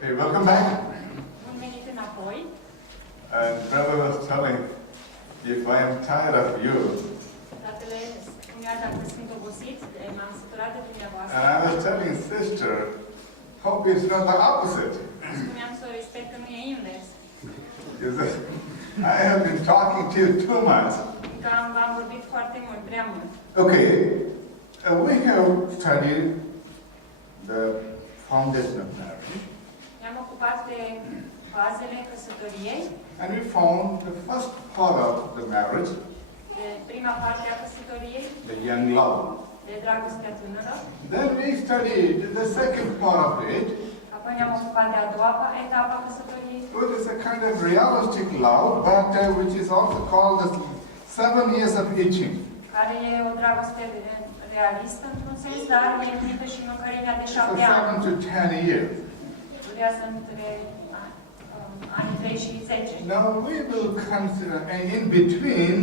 Hey, welcome back. Bun venit înapoi. And brother was telling, if I am tired of you, Fratele spunea dacă sunt obosit, m-am săturat de dumneavoastră. and I was telling sister, hope it's not the opposite. Spuneam să o respect că nu e invers. Because I have been talking to you too much. Că am vorbit foarte mult, prea mult. Okay, we have studied the foundation of marriage. Ne-am ocupat de bazele căsătoriei, And we found the first part of the marriage, de prima parte a căsătoriei, the young love. de dragostea tânără. Then we studied the second part of it, Apoi ne-am ocupat de a doua etapă a căsătoriei, which is a kind of realistic love, but which is also called the 7 years of itching. care e o dragoste realistă într-un sens, dar e numită și mâncărimea de So 7 ani. 7 to 10 years. Durează între anii 3 și 10. Now we will consider, and in between,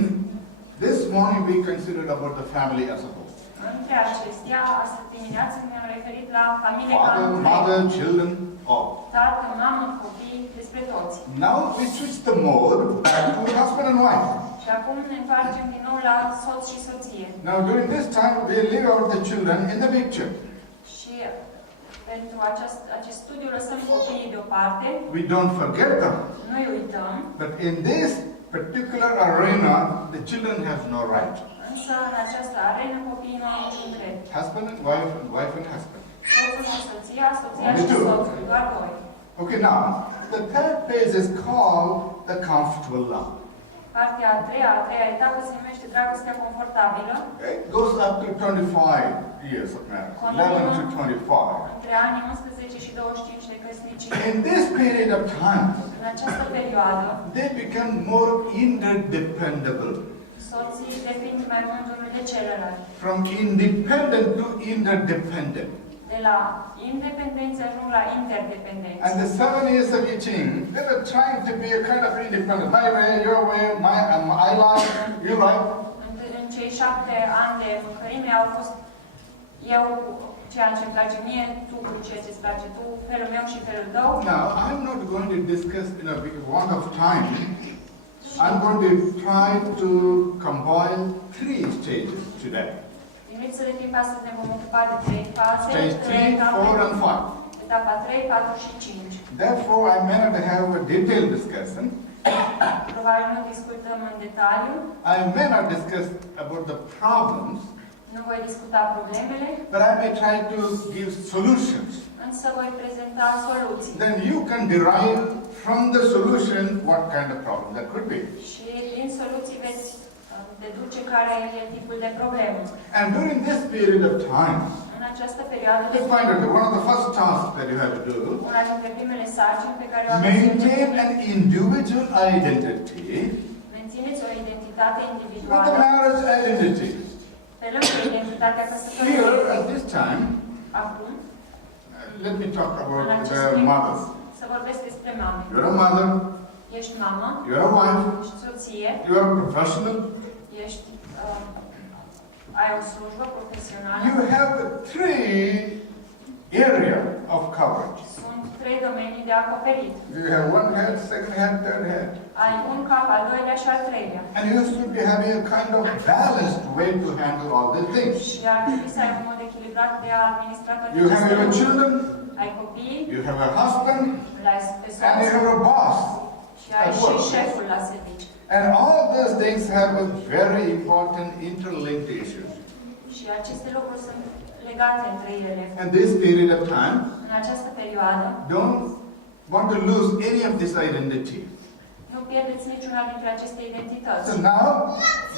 this morning we considered about the family as a whole. Între acestea, astăzi dimineață ne-am referit la familie ca Father, întreg. mother, children, all. Tată, mamă, copii, despre toți. Now we switch the mode back to husband and wife. Și acum ne întoarcem din nou la soț și soție. Now during this time we leave out the children in the picture. Și pentru acest studiu lăsăm copiii deoparte, We don't forget them. nu-i uităm, But in this particular arena, the children have no right. însă în această arenă copiii nu au niciun drept. Husband and wife and husband. Soțul și soția, soția Only și two. soțul, doar doi. Okay, now, the third phase is called the comfortable love. Partea a treia etapă se numește dragostea confortabilă, It goes up to 25 years of marriage, 11 to 25. între anii 11 și 25 de căsnicie. In this period of time, În această perioadă, they become more interdependable. soții depind mai mult unul de celălalt. From independent to interdependent. De la independență ajung la interdependență. And the 7 years of itching, they were trying to be a kind of independent. My way, your way, I like, you like. În cei 7 ani de mâncărime au fost eu ceea ce îmi place mie, tu cu ceea ce îți place tu, felul meu și felul tău. Now, I'm not going to discuss in a want of time. I'm going to try to combine 3 stages today. Lipsă de timp astăzi ne vom ocupa de 3 faze, Stage 3, 4 and 5. etapa 3, 4 și 5. Therefore, I may not have a detailed discussion. Probabil nu discutăm în detaliu, I may not discuss about the problems, nu voi discuta problemele, but I may try to give solutions. însă voi prezenta soluții. Then you can derive from the solution what kind of problem that could be. Și din soluții veți deduce care e tipul de problemă. And during this period of time, În această perioadă de you find out that one of the first tasks that you have to do, una dintre primele sarcini pe care o aveți maintain an individual identity mențineți o identitate with individuală the marriage identity. pe lângă identitatea Here, căsătoriei. at this time, Acum, let me talk în about acest the timp, mothers. să vorbesc despre mame. You're a mother, Ești mamă, you're a wife, ești soție, you're a professional. ești, ai o slujbă profesională. You have 3 area of coverage. Sunt 3 domenii de acoperit. You have one head, second head, third head. Ai un cap, al doilea și al treilea. And you should be having a kind of balanced way to handle all these things. Și ar trebui să ai un mod echilibrat de a administra toate You have aceste your lucruri. children, Ai copii, you have a husband, îl ai pe and you soț have a boss. și ai și șeful la serviciu. And all those things have a very important interlinked issues. Și aceste lucruri sunt legate între ele. And this period of time, În această perioadă, don't want to lose any of this identity. nu pierdeți niciuna dintre aceste identități. So now,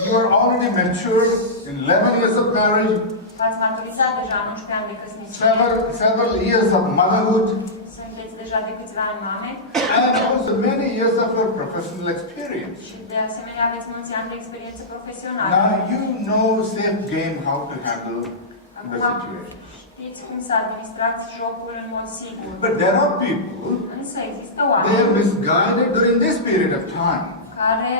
you are already matured in 11 years of marriage, V-ați maturizat deja în 11 ani de căsnicie. several years of motherhood, Sunteți deja de câțiva ani mame and also many years of your professional experience. și de asemenea aveți mulți ani de experiență profesională. Now you know safe game how to handle the situation. Știți cum să administrați jocul în mod sigur. But there are people, Însă există they are oameni misguided during this period of time care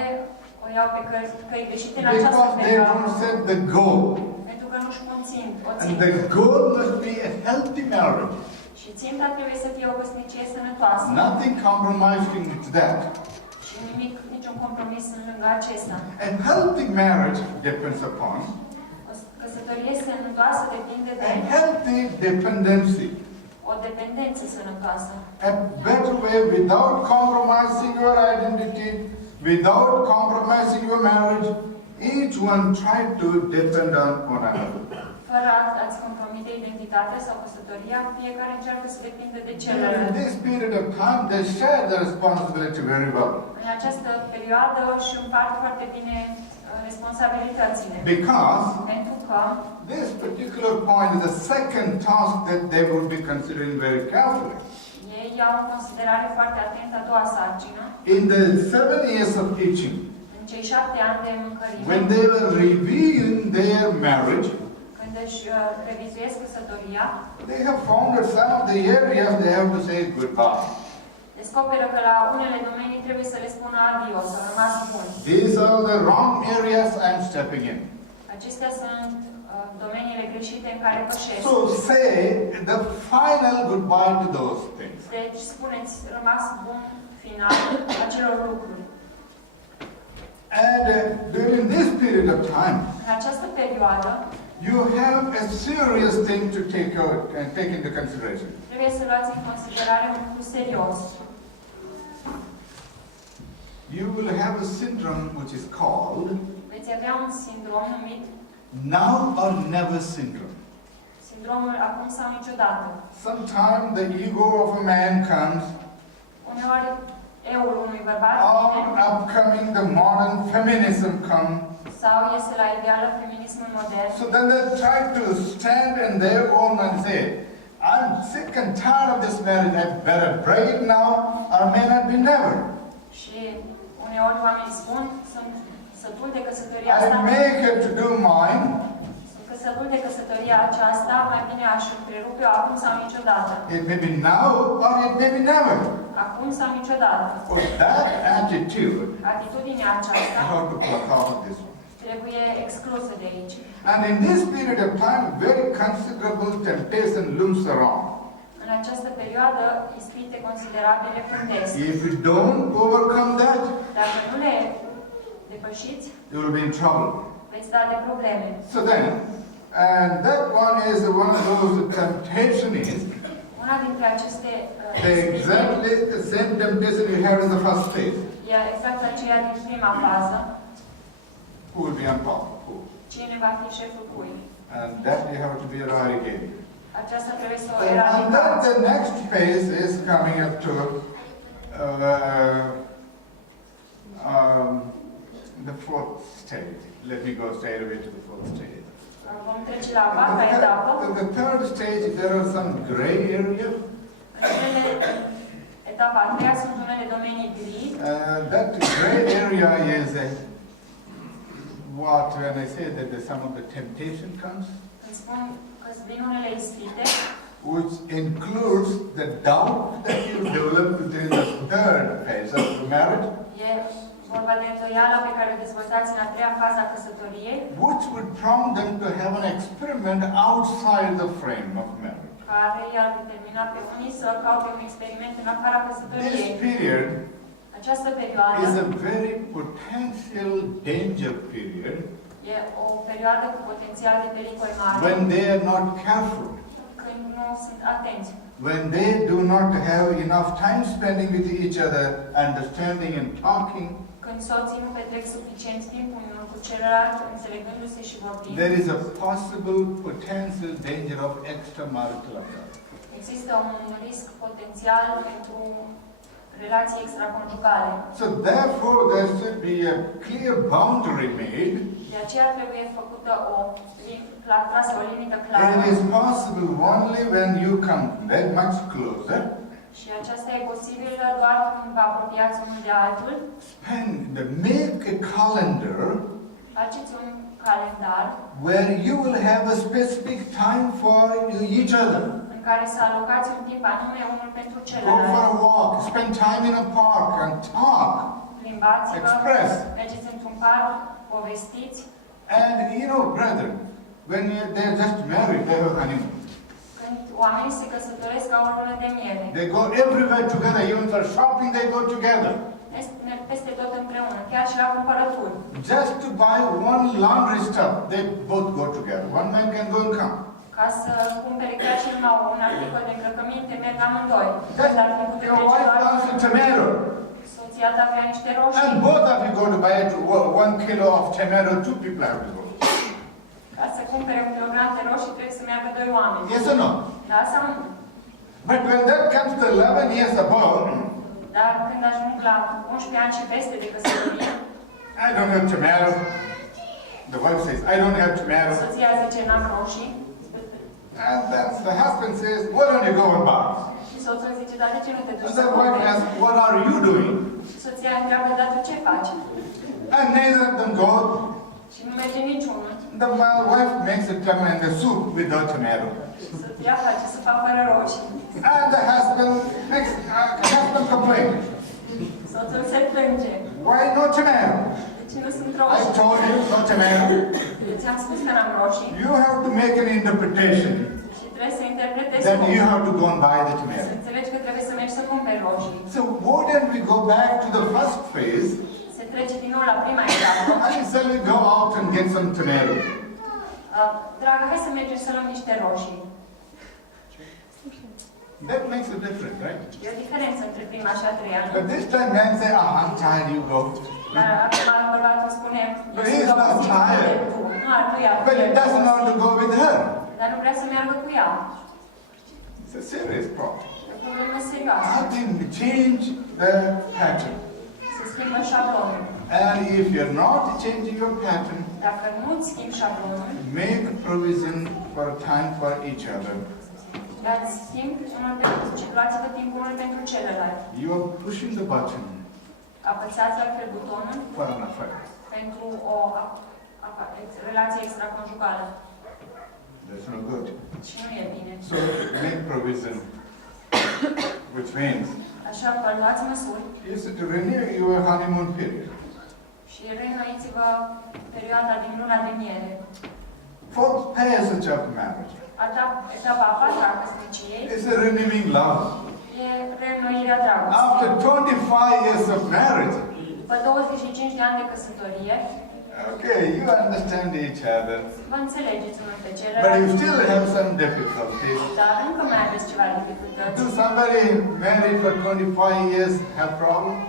o iau pe căi greșite în această because they perioadă. don't set the goal. Pentru că nu-și conțin o And țintă. the goal must be a healthy marriage. Și Și ținta trebuie să fie o căsnicie sănătoasă. Nothing compromising to that. Și nimic, niciun compromis în lângă acesta. A healthy marriage depends upon O căsătorie sănătoasă depinde de a healthy dependency. o dependență sănătoasă. A better way without compromising your identity, without compromising your marriage, each one try to depend on one another. Fără a-ți compromite identitatea sau căsătoria, fiecare încearcă să depindă de In celălalt. this period of time, they share the responsibility very well. În această perioadă își împart foarte bine responsabilitățile. Because Pentru că this particular point is the second task that they will be considering very carefully. ei iau în considerare foarte atent a doua sarcină. In the 7 years of teaching, În cei 7 ani de mâncărime, when they were reviewing their marriage, când își revizuiesc căsătoria, they have found that some of the areas they have to say goodbye. descoperă că la unele domenii trebuie să le spună adio, să rămas bun. These are the wrong areas I am stepping in. Acestea sunt domeniile greșite în care pășesc. So say the final goodbye to those things. Deci spuneți rămas bun final acelor lucruri. And during this period of time, În această perioadă you have a serious thing to take out and take into consideration. trebuie să luați în considerare un lucru serios. You will have a syndrome which is called Veți avea un sindrom numit now or never syndrome. sindromul acum sau niciodată. Sometimes the ego of a man comes, Uneori eul unui bărbat or vine, upcoming the modern feminism comes. sau iese la iveală feminismul modern. So then they try to stand in their own and say, I'm sick and tired of this marriage, I better break it now or may not be never. Și uneori oamenii spun, sunt sătul de căsătoria I asta, make her to do mine, sunt sătul de căsătoria aceasta, mai bine aș întrerupe o acum sau niciodată. it may be now or it may be never. Acum sau niciodată. For that attitude, Atitudinea I aceasta have to pluck out of this one. trebuie exclusă de aici. And in this period of time, very considerable temptation looms around. În această perioadă, ispite considerabile pândesc. If you don't overcome that, Dacă nu le depășiți, you will be in trouble. veți da de probleme. So then, and that one is one of those temptation is Una dintre aceste exactly the same temptation you have in the first phase. e exact aceea din prima fază. Who will be on top? Who? Cine va fi șeful cui? And that you have to be eradicated. Aceasta trebuie să o And then eradicați. the next phase is coming up to the fourth stage. Let me go straight away to the fourth stage. Vom trece la a patra etapă. In the third stage, there are some gray areas. Etapa a treia sunt unele domenii gri. That gray area is what, when I say that some of the temptation comes, Când spun că vin unele ispite, which includes the doubt that you develop within the third phase of the marriage, e vorba de îndoiala pe care o dezvoltați în a treia fază a căsătoriei, which would prompt them to have an experiment outside the frame of marriage. care i-ar determina pe unii să caute un experiment în afara This căsătoriei. period Această perioadă is a very potential danger period e o perioadă cu potențial de pericol mare, when they are not careful, când nu sunt atenți, when they do not have enough time spending with each other, understanding and talking. când soții nu petrec suficient timp unul cu celălalt, înțelegându-se și vorbind. There is a possible potential danger of extramarital affair. Există un risc potențial pentru relații extraconjugale. So therefore there should be a clear boundary made. De aceea trebuie făcută trasă o limită clară. It is possible only when you come very much closer. Și aceasta e posibilă doar când vă apropiați unul de altul. Make a calendar Faceți un calendar where you will have a specific time for each other. în care să alocați un timp anume unul pentru Go for celălalt. a walk, spend time in a park and talk, Plimbați-vă, express. mergeți într-un parc, povestiți. And you know, brethren, when they are just married, they have a honeymoon. Sunt oamenii se căsătoresc ca o lună de miere. They go everywhere together, even for shopping they go together. Peste tot împreună, chiar și la cumpărături. Just to buy one laundry stuff, they both go together. One man can go and come. Ca să cumpere chiar și numai un articol de îmbrăcăminte, merg amândoi. Your wife wants a tomato. Soția ta vrea niște roșii. And both of you go to buy 1 kilo of tomato, 2 people have to go. Ca să cumpere 1 kilogram de roșii trebuie să meargă 2 oameni. Yes or no? Da sau nu? But when that comes to 11 years above, Dar când ajung la 11 ani și peste de căsătorie, I don't have tomato. The wife says, I don't have tomato. soția zice, n-am roșii. And then the husband says, why don't you go and buy? Și soțul zice, dar de ce nu te duci And să the wife cumperi? asks, what are you doing? Și soția întreabă, dar tu ce faci? And neither of them go. Și nu merge niciunul. The wife makes a tomato soup without tomato. Și soția face să facă fără roșii. And the husband complains. Soțul se plânge. Why no tomato? De ce nu sunt I roșii? told you no tomato. Eu ți-am spus că n-am roșii. You have to make an interpretation. Și trebuie să interpretezi Then you cum. have to go and buy the Să tomato. înțelegi că trebuie să mergi să cumperi roșii. So why don't we go back to the first phase Se trece din nou la prima etapă. and shall we go out and get some tomato? Dragă, hai să mergem să luăm niște roșii. That makes a difference, right? E o diferență între prima și a treia. But this time man say, I'm tired, you go. Dar acum bărbatul spune, But eu he is sunt not obosit, tired. tu. Nu ia. But he doesn't want to go with her. Dar nu vrea să meargă cu ea. It's a serious problem. E o problemă serioasă. How can we change the pattern? Se schimbă șablonul. And if you're not changing your pattern, Dacă nu-ți schimbi șablonul, make provision for time for each other. dați timp unul pentru, luați-vă timp unul pentru celălalt. You are pushing the button Apăsați altfel butonul for an affair. pentru o relație extraconjugală. That's not good. Și nu e bine. So make provision, which means Așa că luați măsuri you should renew your honeymoon period. și reînnoiți-vă perioada din luna de miere. Fourth passage of marriage Etapa a patra a căsniciei is a renewing love. e reînnoirea dragostei. After 25 years of marriage, După 25 de ani de căsătorie, okay, you understand each other, vă înțelegeți unul pe but you celălalt, still have some difficulties. dar încă mai aveți ceva dificultăți. Do somebody married for 25 years have problems?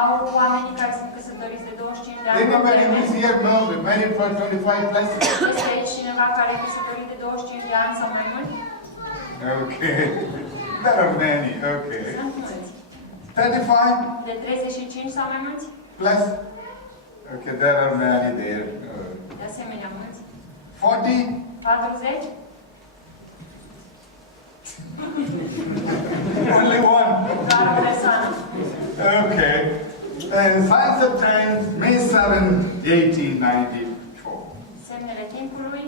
Au oamenii care sunt căsătoriți de 25 de ani Anybody probleme? who's here now married for 25 plus? Este aici cineva care e căsătorit de 25 de ani sau mai mult? Okay. There are many, okay. Sunt mulți. 35 De 35 sau mai mulți? plus? Okay, there are many there. De asemenea mulți. 40? 40? Only one. Doar o persoană. Okay. And Science of Times, May 7, 1894. Semnele timpului,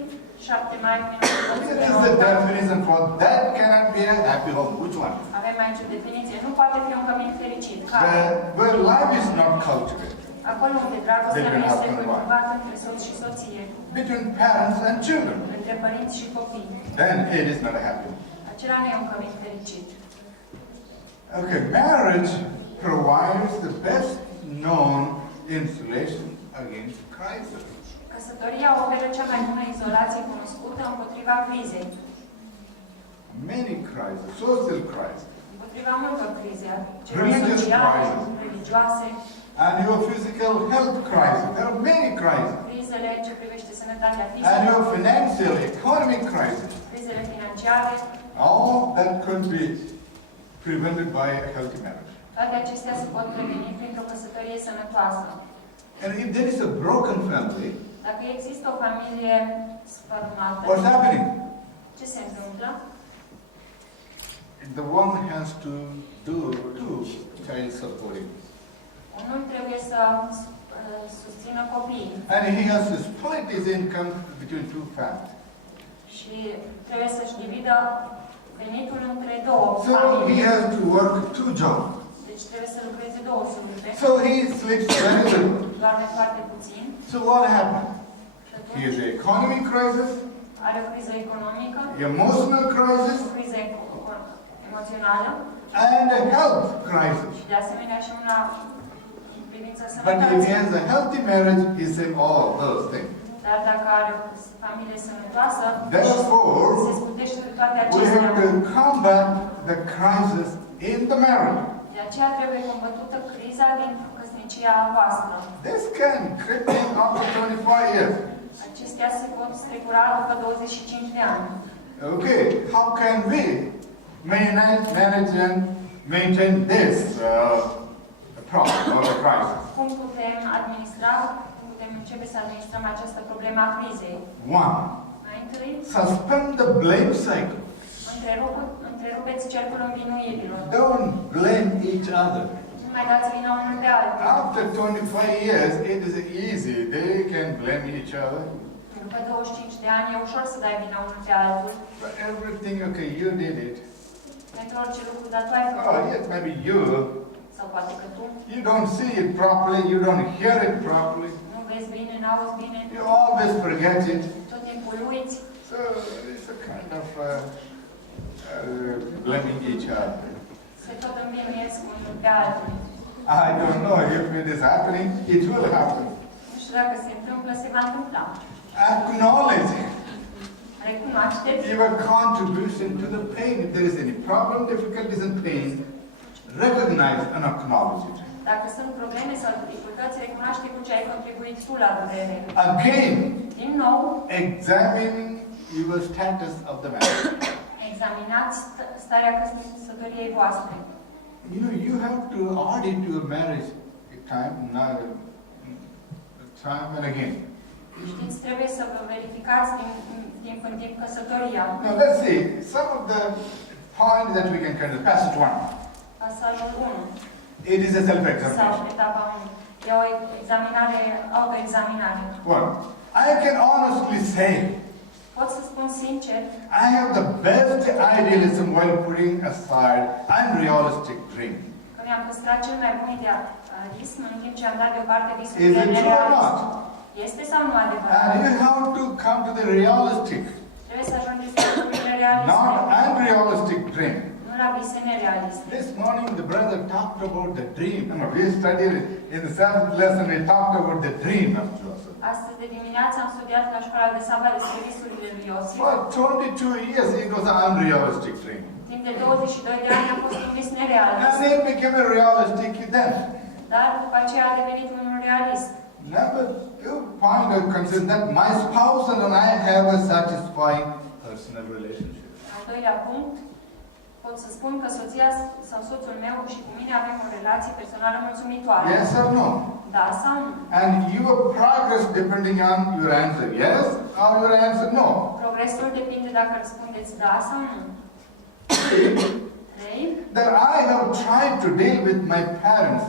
7 mai 1989. This is the definition for that cannot be a happy home. Which one? Avem aici o definiție. Nu poate fi un cămin fericit. Care? Where life is not cultivated. Acolo unde dragostea nu este cultivată între soț și soție, Between parents and children. între părinți și copii. Then it is not a happy home. Acela nu e un cămin fericit. Okay, marriage provides the best known insulation against crisis. Căsătoria oferă cea mai bună izolație cunoscută împotriva crizei. Many crises, social crises, Împotriva multor crize, celor Religious sociale, crisis. religioase, and your physical health crisis. There are many crises. crizele ce privește sănătatea And fizică, your financial, economic crisis. crizele financiare, All that could be prevented by a healthy marriage. toate acestea se pot preveni printr-o căsătorie sănătoasă. And if there is a broken family, Dacă există o familie sfărâmată, what's happening? ce se întâmplă? The one has to do child supporting. Unul trebuie să susțină copiii And he has to split his income between two families. și trebuie să-și dividă venitul între două So he familii. has to work 2 jobs. Deci trebuie să lucreze două slujbe, So he sleeps very little. doarme foarte puțin. So what happened? Și He atunci has an economic crisis are o criză economică, emotional crisis, o criză emoțională and a health crisis. și de asemenea și una în privința But if sănătății. he has a healthy marriage, he's in all those things. Dar dacă are o familie sănătoasă, Therefore, se scutește de toate we have acestea. to combat the crisis in the marriage. De aceea trebuie combătută criza din căsnicia voastră. This can creep in after 25 years. Acestea se pot strecura după 25 de ani. Okay, how can we manage and maintain this problem or the crisis? Cum putem începe să administrăm această problemă a crizei? One, Mai întâi, suspend the blame cycle. întrerupeți cercul învinuirilor. Don't blame each other. Nu mai dați vina unul pe altul. After 25 years, it is easy. They can blame each other. După 25 de ani e ușor să dai vina unul pe altul. For everything, okay, you did it. Pentru orice lucru, dar tu ai Oh, făcut. yes, maybe you. Sau poate că tu You don't see it properly, you don't hear it properly. nu vezi bine, n-auzi bine, You always forget it. tot timpul uiți. So it's a kind of blaming each other. Se tot învinuiesc unul pe altul. I don't know if it is happening, it will happen. Nu știu dacă se întâmplă, se va întâmpla. Acknowledge Recunoașteți your contribution to the pain. If there is any problem, difficulties and pain, recognize and acknowledge it. dacă sunt probleme sau dificultăți, recunoaște cu ce ai contribuit tu la durere. Again, Din nou, examine your status of the marriage. examinați starea căsătoriei voastre. You know, you have to audit your marriage time and again. Știți, trebuie să vă verificați din timp în timp căsătoria. Now let's see some of the points that we can consider. Passage 1. Pasajul 1 It is a sau self-examination. etapa 1. E o examinare, autoexaminare. 1. I can honestly say Pot să spun sincer I have the best idealism while putting aside unrealistic dreams. că mi-am păstrat cel mai bun idealism în timp ce am dat deoparte Is visurile it true or not? nerealiste. Este sau nu adevărat? And you have to come to the realistic, Trebuie să ajungeți la lucrurile realiste, not unrealistic dream. nu la vise nerealiste. This morning the brother talked about the dream. We studied in the seventh lesson, we talked about the dream of Joseph. Astăzi de dimineață am studiat la școala de sabat despre visurile lui Iosif. For 22 years it was an unrealistic dream. Timp de 22 de ani a fost un vis nerealist. And it became a realistic then. Dar după aceea a devenit unul realist. Number 2 point I consider that my spouse and I have a satisfying personal relationship. Al doilea punct, pot să spun că soția sau soțul meu și cu mine avem o relație personală mulțumitoare. Yes or no? Da sau nu? And your progress depending on your answer yes or your answer no. Progresul depinde dacă răspundeți da sau nu. 3. That I have tried to deal with my parents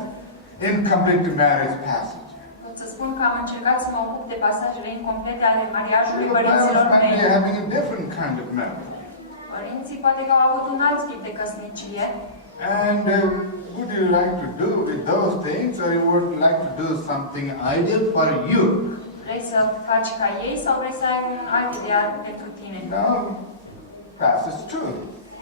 in complete marriage passage. Pot să spun că am încercat să mă ocup de pasajele incomplete ale mariajului Your parents părinților might mei. be having a different kind of marriage. Părinții poate că au avut un alt tip de căsnicie. And would you like to do with those things or you would like to do something ideal for you? Vrei să faci ca ei sau vrei să ai un alt ideal pentru tine? Now, passage 2.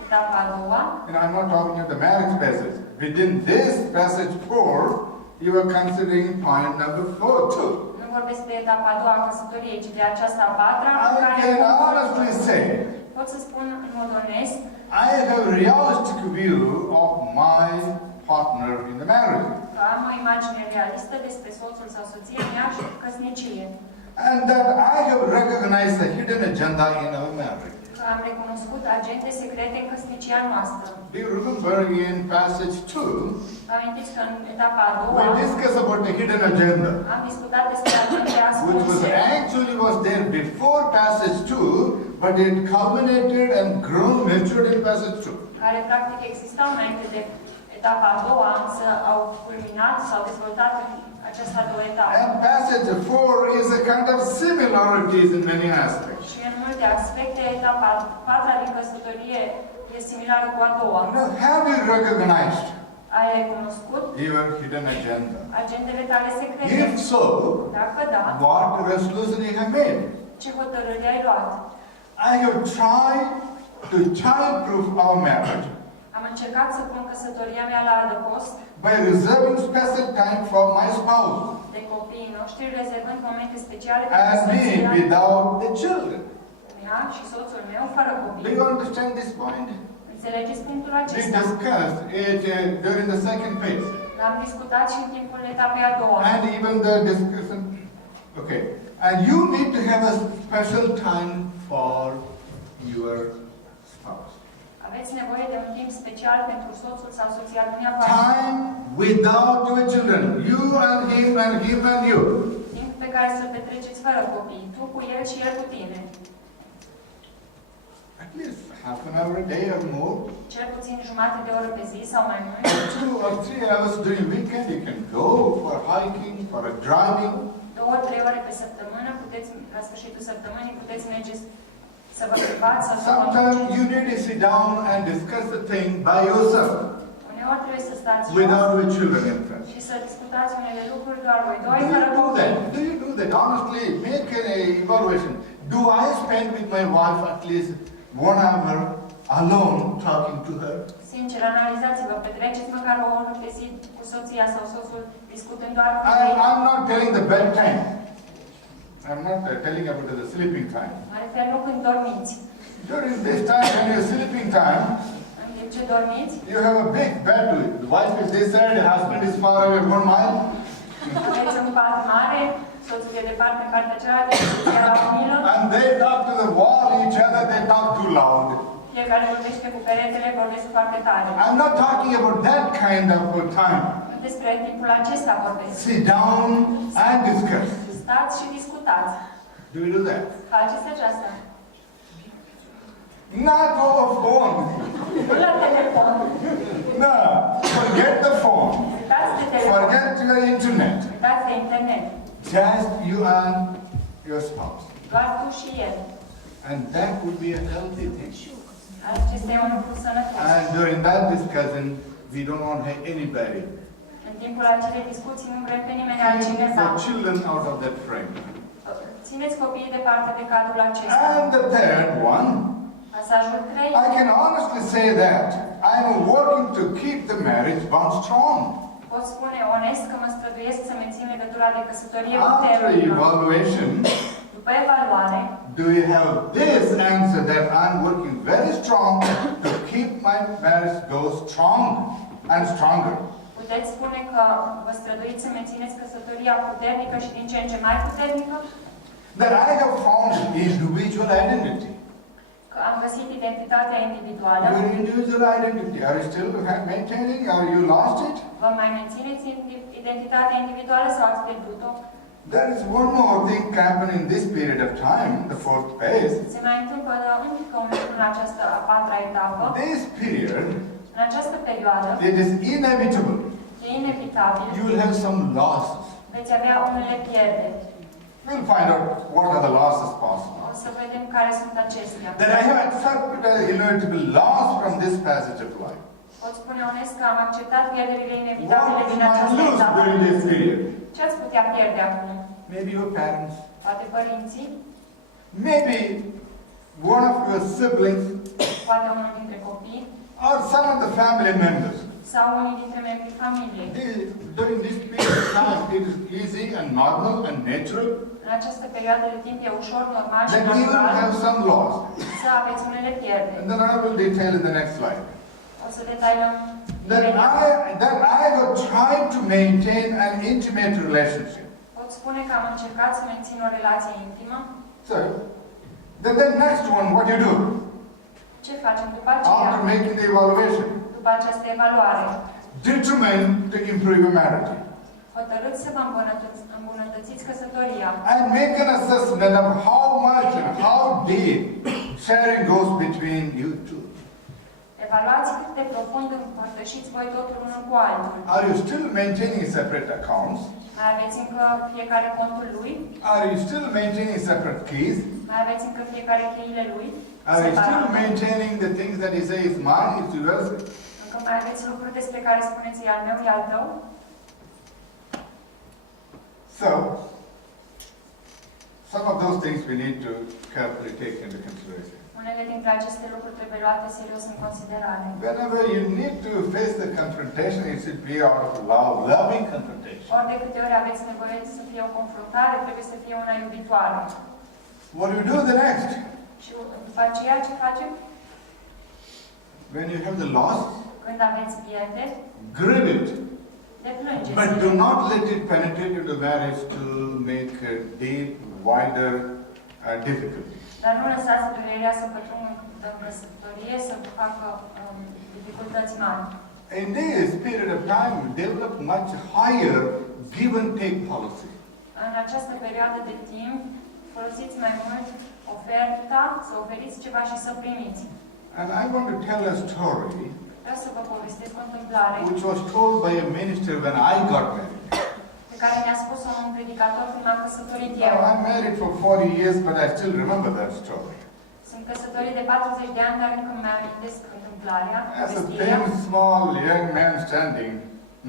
Etapa a doua. And I'm not talking about the marriage passage. Within this passage 4, you are considering point number 4 too. Nu vorbesc de etapa a doua a căsătoriei, ci de aceasta a patra. I can honestly say, Pot să spun în mod onest, I have a realistic view of my partner in the marriage. că am o imagine realistă despre soțul sau soția mea și căsnicie. And that I have recognized the hidden agenda in our marriage. Că am recunoscut agende secrete în căsnicia noastră. Do you remember in passage 2, Vă amintiți că în etapa a doua we discussed about the hidden agenda, am discutat despre agende which was ascunse, actually was there before passage 2, but it culminated and grown matured in passage 2. care practic existau înainte de etapa a doua, însă au culminat, s-au dezvoltat în această a doua etapă. And passage 4 is a kind of similarities in many aspects. Și în multe aspecte, etapa a patra din căsătorie e similară cu a doua. Now, have you recognized Ai recunoscut your hidden agenda? agendele tale secrete? If so, Dacă da, what resolution you have made? ce hotărâri ai luat? I have tried to child-proof our marriage Am încercat să pun căsătoria mea la adăpost by reserving special time for my spouse de copiii noștri, rezervând momente speciale and pentru me soția without the children. mea și soțul meu fără Do copii. you understand this point? Înțelegeți punctul We acesta? discussed it during the second phase. L-am discutat și în timpul etapei a doua. And even the discussion. Okay. And you need to have a special time for your spouse. Aveți nevoie de un timp special pentru soțul sau soția dumneavoastră. Time without your children. You and him and him and you. Timp pe care să-l petreceți fără copii. Tu cu el și el cu tine. At least half an hour a day or more. Cel puțin jumătate de oră pe zi sau mai mult. 2 or 3 hours during weekend. You can go for hiking, for a driving. 2-3 ore pe săptămână, puteți, la sfârșitul săptămânii, puteți merge să vă plimbați sau să Sometimes conduceți. you need to sit down and discuss the thing by yourself Uneori trebuie să stați without jos your children in front. și să discutați unele lucruri doar voi doi, Do fără you do copii. that? Do you do that? Honestly, make an evaluation. Do I spend with my wife at least 1 hour alone talking to her? Sincer, analizați-vă, petreceți măcar o oră pe zi cu soția sau soțul discutând doar cu ei. I'm not telling the bedtime. I'm not telling about the sleeping time. Mă refer nu când dormiți. During this time, when you're sleeping time, În timp ce dormiți, you have a big bed to it. The wife is this side, the husband is far away 1 mile. aveți un pat mare, soțul e departe în partea cealaltă, soția la o milă, And they talk to the wall, each other, they talk too loud. fiecare vorbește cu peretele, vorbesc foarte tare. I'm not talking about that kind of time. Nu despre timpul acesta vorbesc. Sit down and discuss. Stați și discutați. Do you do that? Faceți aceasta. Not over phone. Nu la telefon. No. Forget the phone. Uitați de telefon. Forget your internet. Uitați de internet. Just you and your spouse. Doar tu și el. And that would be a healthy thing. Acesta e un lucru sănătos. And during that discussion, we don't want to have anybody. În timpul acelei discuții nu vrem pe nimeni Keep altcineva. the children out of that frame. Țineți copiii departe de cadrul acesta. And the third one, Pasajul 3. I can honestly say that I'm working to keep the marriage bond strong. Pot spune onest că mă străduiesc să mențin legătura de căsătorie After puternică. evaluation, După evaluare, do you have this answer that I'm working very strong to keep my marriage go strong and stronger? puteți spune că vă străduiți să mențineți căsătoria puternică și din ce în ce mai puternică? That I have found individual identity. Că am găsit identitatea individuală. Your individual identity, are you still maintaining or you lost it? Vă mai mențineți identitatea individuală sau ați pierdut-o? There is one more thing happening in this period of time, the fourth phase. Se mai întâmplă încă un lucru în această a patra etapă. This period, În această perioadă, it is inevitable. e inevitabil, You will have some losses. veți avea unele pierderi. We'll find out what are the losses possible. O să vedem care sunt acestea. That I have accepted an inevitable loss from this passage of life. Pot spune onest că am acceptat pierderile What inevitabile din might această lose etapă. during this period? Ce ați putea pierde acum? Maybe your parents. Poate părinții, Maybe one of your siblings poate unul dintre copii, or some of the family members. sau unii dintre membrii familiei. During this period of time, it is easy and normal and natural În această perioadă de timp e ușor, normal și that we will natural have some loss. să aveți unele pierderi. And then I will detail in the next slide. O să detaliăm That I have tried to maintain an intimate relationship. Pot spune că am încercat să mențin o relație intimă. So, then next one, what do you do? Ce facem după aceea? After making the evaluation, După această evaluare, determine to improve your marriage. hotărâți să vă îmbunătățiți căsătoria And make an assessment of how much and how deep sharing goes between you two. Evaluați cât de profund împărtășiți voi totul unul cu altul. Are you still maintaining separate accounts? Mai aveți încă fiecare contul lui? Are you still maintaining separate keys? Mai aveți încă fiecare cheile lui? Are you still Separate? maintaining the things that you say is mine, it's yours? Încă mai aveți lucruri despre care spuneți e al meu, e al tău? So, Some of those things we need to carefully take into consideration. Unele dintre aceste lucruri trebuie luate serios în considerare. Whenever you need to face the confrontation, it should be out of love, loving confrontation. Ori de câte ori aveți nevoie să fie o confruntare, trebuie să fie una iubitoare. What do you do the next? Și după aceea ce facem? When you have the loss, Când aveți pierderi, grieve it. deplângeți. But do not let it penetrate into marriage to make a deep, wider difficulty. Dar nu lăsați durerea să pătrundă în căsătorie, să facă dificultăți mari. In this period of time, develop much higher give and take policy. În această perioadă de timp, folosiți mai mult oferta, să oferiți ceva și să primiți. And I want to tell a story Vreau să vă povestesc o întâmplare which was told by a minister when I got married. pe care mi-a spus-o un predicator când m-am căsătorit eu. Now, I'm married for 40 years, but I still remember that story. Sunt căsătorit de 40 de ani, dar încă îmi amintesc întâmplarea, As a povestirea. thin, small young man standing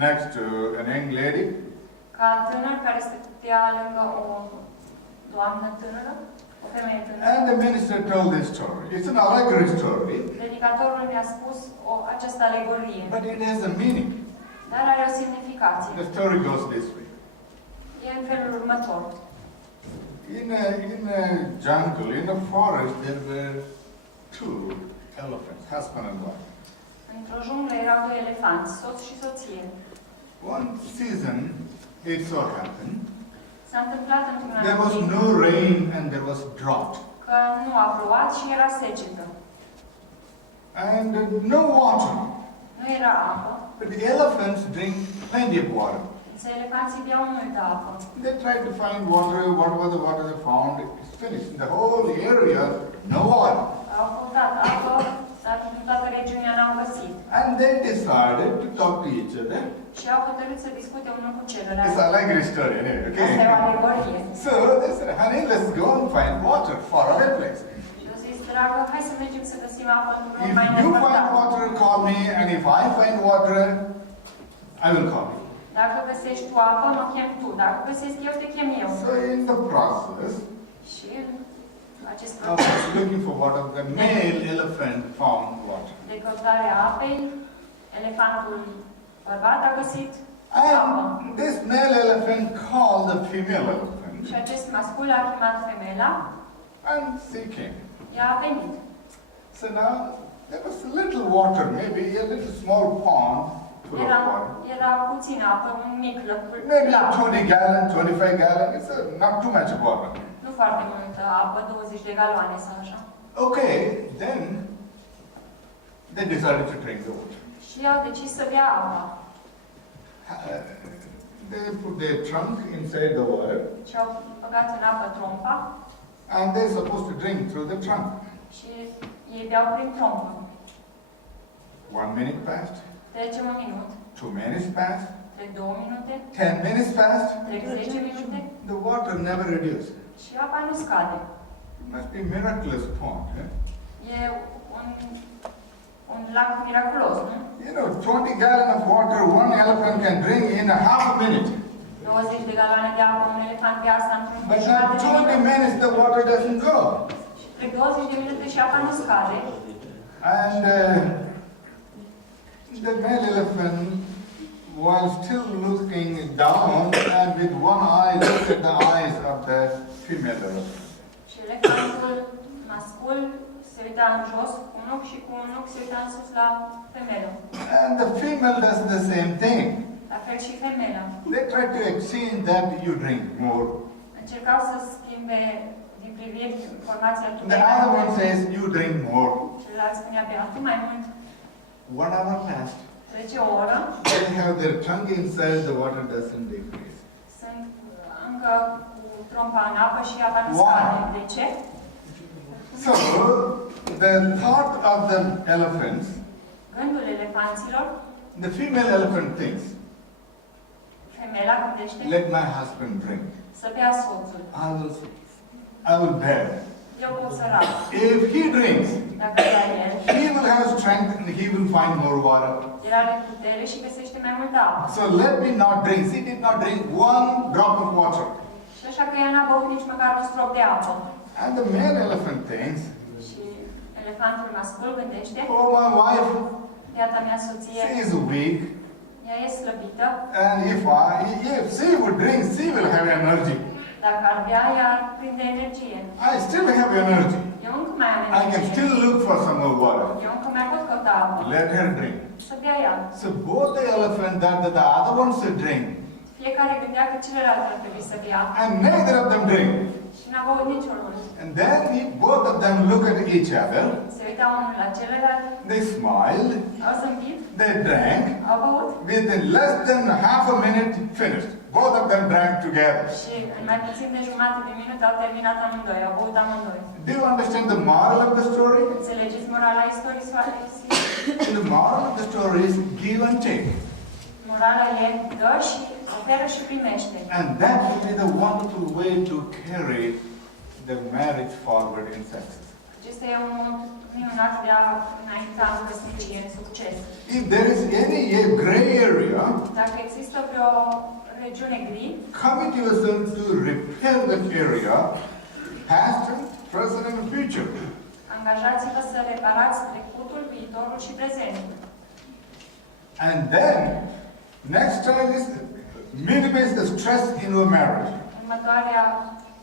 next to a young lady, Ca tânăr care stătea lângă o doamnă tânără, o femeie tânără. and the minister told this story. It's an allegory story, Predicatorul mi-a spus această alegorie, but it has a meaning. dar are o semnificație. The story goes this way. E în felul următor. In a jungle, in a forest, there were two elephants, husband and wife. Într-o junglă erau doi elefanți, soț și soție. One season, it so happened, S-a întâmplat într-un there was anumit no rain and there was drought. că nu a plouat și era secetă. And no water. Nu era apă, But the elephants drink plenty of water. însă elefanții beau multă apă. They tried to find water, whatever the water they found, it's finished. In the whole area, no water. Au căutat apă, dar în toată regiunea n-au găsit. And they decided to talk to each other. Și au hotărât să discute unul cu celălalt. It's a allegory story anyway, Asta e o okay? alegorie. So they said, honey, let's go and find water, far away place. Și au zis, dragă, hai să mergem să găsim apă într-un loc If mai you find îndepărtat. water, call me, and if I find water, I will call you. Dacă găsești tu apă, mă chem tu. Dacă găsesc eu, te chem eu. So in the process Și în acest of proces looking for water, the male elephant found water. de căutare a apei, elefantul bărbat a găsit apă. And this male elephant called the female elephant, Și acest mascul a chemat femeia, and she came. ea a venit. So now there was a little water, maybe a little small pond full of water. Era puțină apă, un mic lăcul. Maybe 20 gallon, 25 gallon, it's not too much water. Nu foarte multă apă, 20 de galoane sau așa. Okay, then they decided to drink the water. Și au decis să bea apa. They put their trunk inside the water, Și au băgat în apă trompa and they're supposed to drink through the trunk. și ei beau prin trompă. 1 minute passed, Trece un minut, 2 minutes passed, trec 2 minute, 10 minutes passed, trec 10 minute the water never reduced. și apa nu scade. It must be a miraculous pond. Eh? E un lac miraculos, nu? You know, 20 gallon of water one elephant can drink in a half a minute. 20 de galoane de apă, un elefant bea asta într-un But jumătate now de 20 minut. minutes the water doesn't go. Și trec 20 de minute și apa nu scade. And the male elephant, while still looking down and with one eye looked at the eyes of the female elephant. Și elefantul mascul se uita în jos cu un ochi și cu un ochi se uita în sus la femeie. And the female does the same thing. La fel și femeia. They try to exchange that you drink more. Încercau să schimbe din priviri informația tu The other one says you drink more. Celălalt spunea bea tu mai mult. 1 hour passed. Trece o oră, They have their tongue inside, the water doesn't decrease. sunt încă cu trompa în apă și apa nu Why? scade. De ce? So, the thought of the elephants, Gândul elefanților, the female elephant thinks, femeia gândește let my husband drink. să bea soțul. I will bear. Eu pot să rap. If he drinks, Dacă bea el, he will have strength and he will find more water. el are putere și găsește mai multă apă. So let me not drink. She did not drink one drop of water. Și Și așa că ea n-a băut nici măcar un strop de apă. And the male elephant thinks, Și elefantul mascul gândește, oh, my wife, iată mea soție, she is weak, ea e slăbită, and if she would drink, she will have energy. dacă ar bea, ea ar prinde energie. I still have energy. Eu încă mai am I can energie. still look for some more water. Eu încă mai pot căuta apă. Let her drink. Să bea ea. So both the elephant that the other one should drink, Fiecare gândea că celălalt ar trebui să bea. and neither of them drink. Și n-a băut niciunul. And then both of them look at each other. Se uitau unul la celălalt, They smiled. au zâmbit, They drank. au băut Within less than half a minute, finished. Both of them drank together. și în mai puțin de jumătate de minut au terminat amândoi, au băut amândoi. Do you understand the moral of the story? Înțelegeți morala istoriei? The moral of the story is give and take. Morala e dă și oferă și primește. And that will be the wonderful way to carry the marriage forward in success. Acesta e un mod minunat de a înainta în căsnicie, în succes. If there is any gray area, Dacă există vreo regiune gri, commit yourself to repair that area, past, present, and future. angajați-vă să reparați trecutul, viitorul și prezentul. And then, next time is minimize the stress in your marriage. Următoarea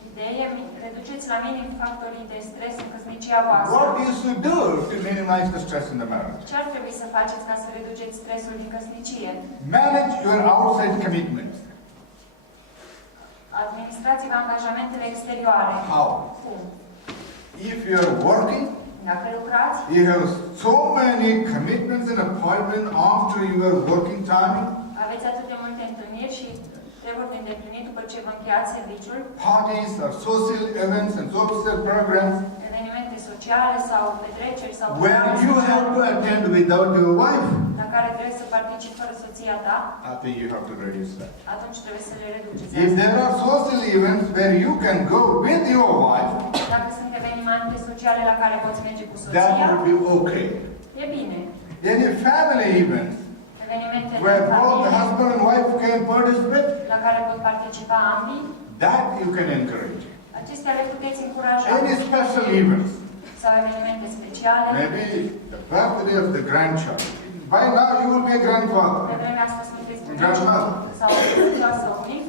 idee, reduceți la minim factorii de stres în căsnicia voastră. What you should do to minimize the stress in the marriage? Ce ar trebui să faceți ca să reduceți stresul din căsnicie? Manage your outside commitments. Administrați-vă angajamentele exterioare. How? Cum? If you are working, Dacă lucrați, you have so many commitments and appointments after your working time, aveți atât de multe întâlniri și treburi de îndeplinit după ce vă încheiați serviciul, parties or social events and social programs, evenimente sociale sau petreceri sau where you have to attend without your wife, la care trebuie să participi fără soția ta, I think you have to reduce that. atunci trebuie să le reduceți. If there are social events where you can go with your wife, Dacă sunt evenimente sociale la care poți merge cu that soția, would be okay. e bine. Any family events Evenimente de where both the familie husband and wife can participate, la care pot participa ambii, that you can encourage. acestea le puteți încuraja. Any special events, Sau evenimente speciale. maybe the birthday of the grandchild. By now you will be a grandfather. Pe vremea asta sunteți Grandmother. sau soțioasă unii,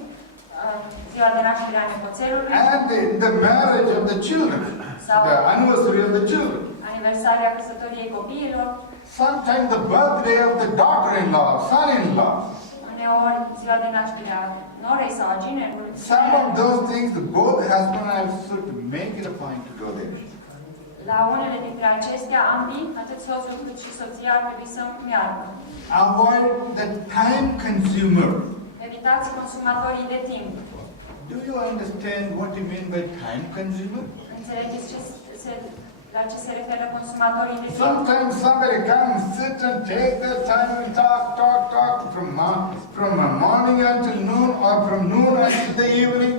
ziua de naștere a nepoțelului, And the marriage of the children, the anniversary of the children. aniversarea căsătoriei copiilor, Sometimes the birthday of the daughter-in-law, son-in-law. uneori ziua de naștere a norei sau a ginerului. Some of those things, both husband and wife should make it a point to go there. La unele dintre acestea, ambii, atât soțul cât și soția, ar trebui să meargă. Avoid the time consumer. Evitați consumatorii de timp. Do you understand what you mean by time consumer? Înțelegeți la ce se referă consumatorii de timp? Sometimes somebody comes, sit and take their time and talk from morning until noon or from noon until the evening.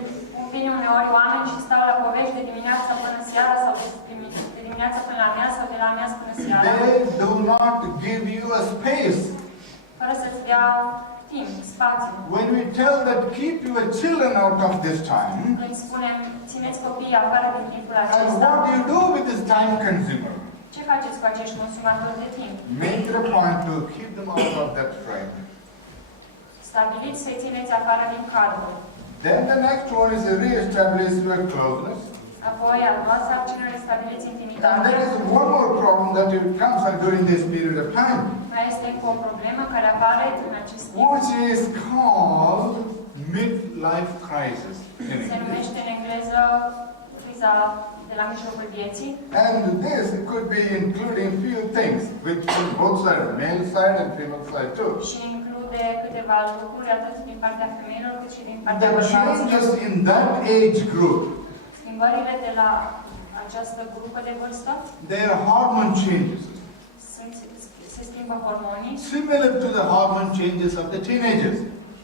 Vin uneori oameni și stau la povești de dimineața până seara sau de dimineața până la amiază sau de la amiază până seara. They do not give you a space. Fără să-ți dea timp, spațiu. When we tell that keep your children out of this time, Când spunem, țineți copiii afară din timpul and acesta, what do you do with this time consumer? ce faceți cu acești consumatori de timp? Make it a point to keep them out of that frame. Stabiliți să-i țineți afară din cadru. Then the next one is to re-establish your closeness. Apoi, a doua sarcină, restabiliți And intimitatea. there is one more problem that comes during this period of time, Mai este încă o problemă care apare în acest timp. which is called midlife crisis in Se English. numește în engleză criza de la mijlocul vieții. And this could be including few things, which from both sides, male side and female side too. Și include câteva lucruri, atât din partea femeilor, cât și din partea The bărbaților. changes in that age group, Schimbările de la această grupă de vârstă their hormone changes, se schimbă hormonii, similar to the hormone changes of the teenagers,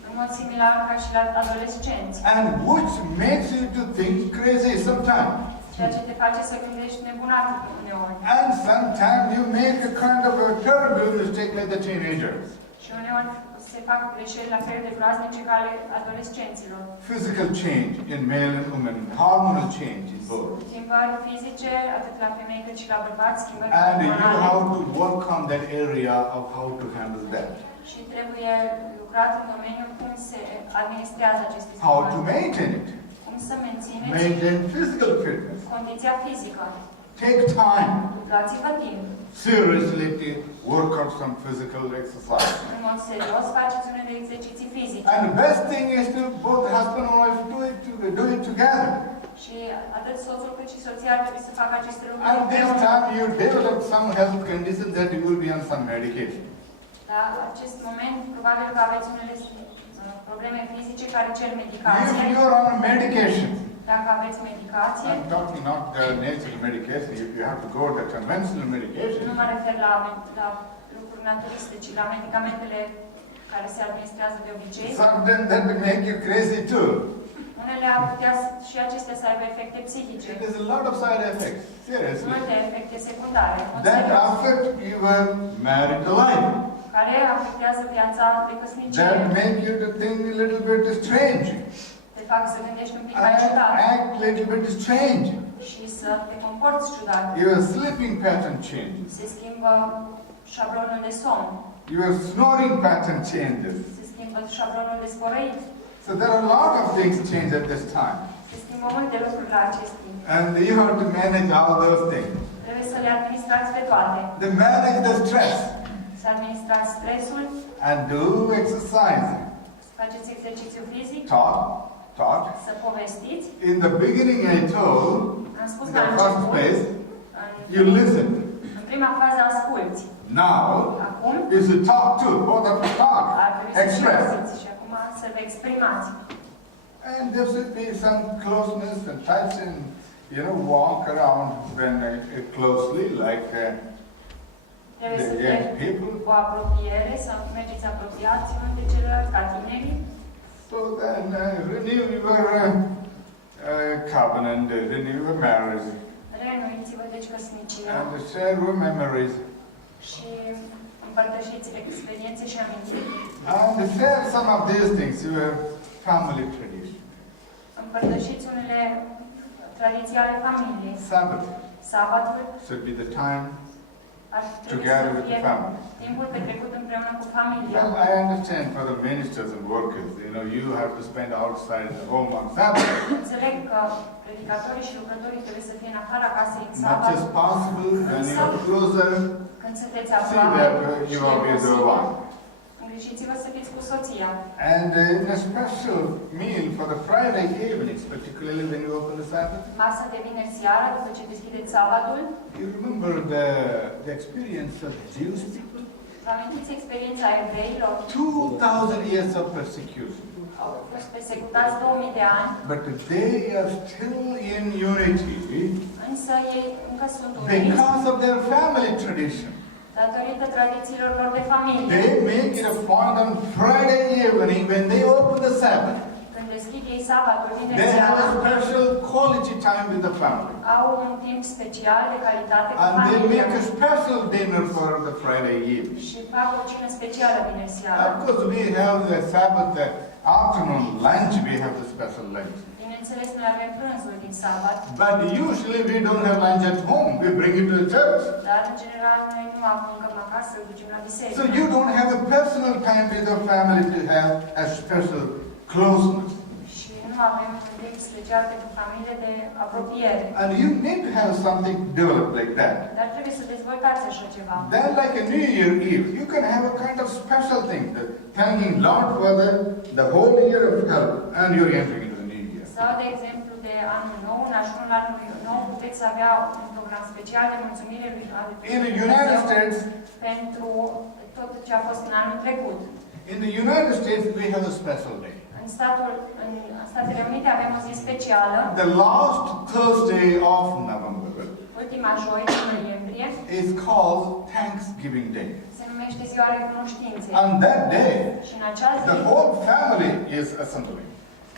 în mod similar ca și la adolescenți. and which makes you to think crazy sometimes. Ceea ce te face să gândești nebunatic uneori. And sometimes you make a kind of a terrible mistake like the teenagers. Și uneori se se fac greșeli la fel de groaznice ca ale adolescenților. Physical change in male and women, hormonal change in both. Schimbări fizice, atât la femei cât și la bărbați, schimbări And you hormonale. have to work on that area of how to handle that. Și trebuie lucrat în domeniul cum se administrează aceste How to schimbări. maintain it. Cum să mențineți Maintain physical fitness. condiția fizică. Take time. Luați-vă timp. Seriously to work on some physical exercise. În mod serios, faceți unele exerciții fizice. And the best thing is to both husband and wife do it together. Și atât soțul cât și soția ar trebui să facă aceste lucruri. And this împreună. time you develop some health condition that you will be on some medication. La acest moment, probabil că aveți unele probleme fizice care cer medicație. If you are on medication, Dacă aveți medicație, I'm talking not the natural medication, if you have to go to the conventional medication, nu mă refer la lucruri naturiste, ci la medicamentele care se administrează de obicei. something that will make you crazy too. Unele ar putea și acestea să aibă efecte psihice. There's a lot of side effects, seriously, Multe efecte secundare, în mod that serios, affect your marital life, care afectează viața de căsnicie. that make you to think a little bit strange, Te fac să gândești un pic mai ciudat act a little bit strange. și să te comporți ciudat. Your sleeping pattern changes, Se schimbă șablonul de somn, your snoring pattern changes. se schimbă șablonul de sporăit, So there are a lot of things change at this time. se schimbă multe lucruri la acest timp. And you have to manage all those things. Trebuie să le administrați pe toate. To manage the stress Să administrați stresul, and do exercise. să faceți exercițiu fizic, Taught. să povestiți. In the beginning I told, Am spus in la the first început, place, you listen. în prima fază asculți. Now, Acum is to talk too, both of us talk, ar trebui să și express. vorbiți și acum să vă exprimați. And there should be some closeness and touch and, walk around when closely like Trebuie să the fie young people. o apropiere, să mergeți apropiați unul de celălalt, ca tinerii. So then renew your covenant, renew your marriage, Reînnoiți-vă deci căsnicia and share your memories, și împărtășiți experiențe și amintiri. and share some of these things, your family tradition. Împărtășiți unele tradiții ale familiei. Sabbath Sabatul should be the time ar trebui together să with the fie family. timpul petrecut împreună cu familia. Well, I understand for the ministers and workers, you have to spend outside the home on Sabbath. Înțeleg că predicatorii și lucrătorii trebuie să fie în afara casei în Much sabat. as possible, when you are closer, Când sunteți see aproape that și you e are with your posibil, wife. îngrijiți-vă să fiți cu soția. And in a special meal for the Friday evenings, particularly when you open the Sabbath, Masă de vineri seara, după ce deschideți sabatul, you remember the experience of Jewish people? vă amintiți experiența evreilor? 2,000 years of persecution. Au fost persecutați 2000 de ani, But they are still in unity însă ei încă sunt uniți because of their family tradition. datorită tradițiilor lor de familie. They make it a point on Friday evening when they open the Sabbath. Când deschid ei sabatul, vineri They have seara, a special quality time with the family. au un timp special de calitate cu And they familia make a special dinner for the Friday evening. și fac o cină specială vineri seara. Of course, we have the Sabbath afternoon lunch, we have the special lunch. Bineînțeles, noi avem prânzul din sabat, But usually we don't have lunch at home, we bring it to the church. dar în general noi nu mâncăm acasă, îl ducem la biserică. So you don't have a personal time with your family to have a special closeness. Și nu avem un timp special pentru familie de apropiere. And you need to have something developed like that. Dar trebuie să dezvoltați așa ceva. Then like a New Year Eve, you can have a kind of special thing, thanking Lord for the whole year of health, and you're entering into the New Year. Sau, de exemplu, de anul nou, în ajunul anului nou, puteți avea un program special de mulțumire lui In the United States, pentru tot ce a fost în anul trecut. in the United States, we have a special day. În Statele Unite avem o zi specială, The last Thursday of November ultima joi din noiembrie, is called Thanksgiving Day. se numește Ziua Recunoștinței. On that day, Și în acea zi, the whole family is assembling.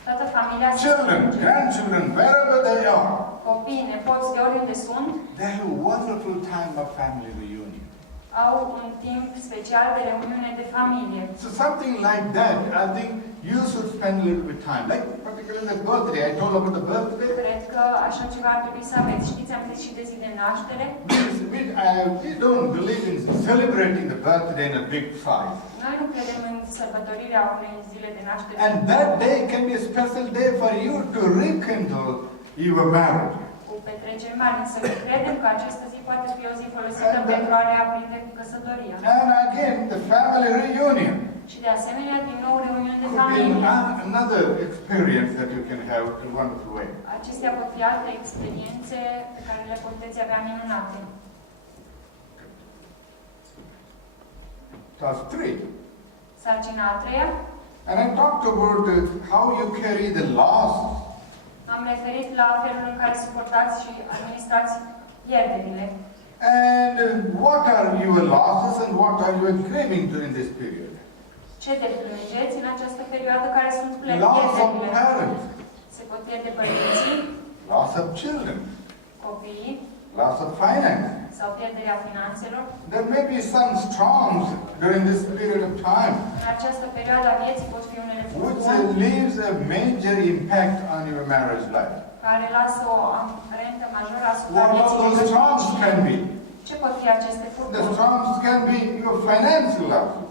toată familia se Children, strânge. grandchildren, wherever they are, Copii, nepoți, de oriunde sunt, they have a wonderful time of family reunion. au un timp special de reuniune de familie. So something like that, I think you should spend a little bit of time. Like particularly the birthday, I told about the birthday. Cred că așa ceva ar trebui să aveți. Știți, am zis și de zi de naștere. We don't believe in celebrating the birthday in a big fight. Noi nu credem în sărbătorirea unei zile de naștere. And that day can be a special day for you to rekindle your marriage. Cu petreceri mari, însă credem că această zi poate fi o zi folosită pentru a reaprinde căsătoria. And again, the family reunion. Și de asemenea, din nou, reuniuni de Could be familie. another experience that you can have in a wonderful way. Acestea pot fi alte experiențe pe care le puteți avea minunate. Task 3. Sarcina a treia. And I talked about how you carry the loss. Am referit la felul în care suportați și administrați pierderile. And what are your losses and what are you grieving during this period? Ce deplângeți în această perioadă, care sunt Loss of pierderile? parents, Se pot pierde părinții, loss of children, copiii, loss of finance. sau pierderea finanțelor. There may be some storms during this period of time În această perioadă a vieții pot fi unele which furtuni leaves a major impact on your marriage life. care lasă o amprentă majoră asupra What all vieții those de storms căsnicie. can be. Ce pot fi aceste The furtuni? storms can be your financial losses.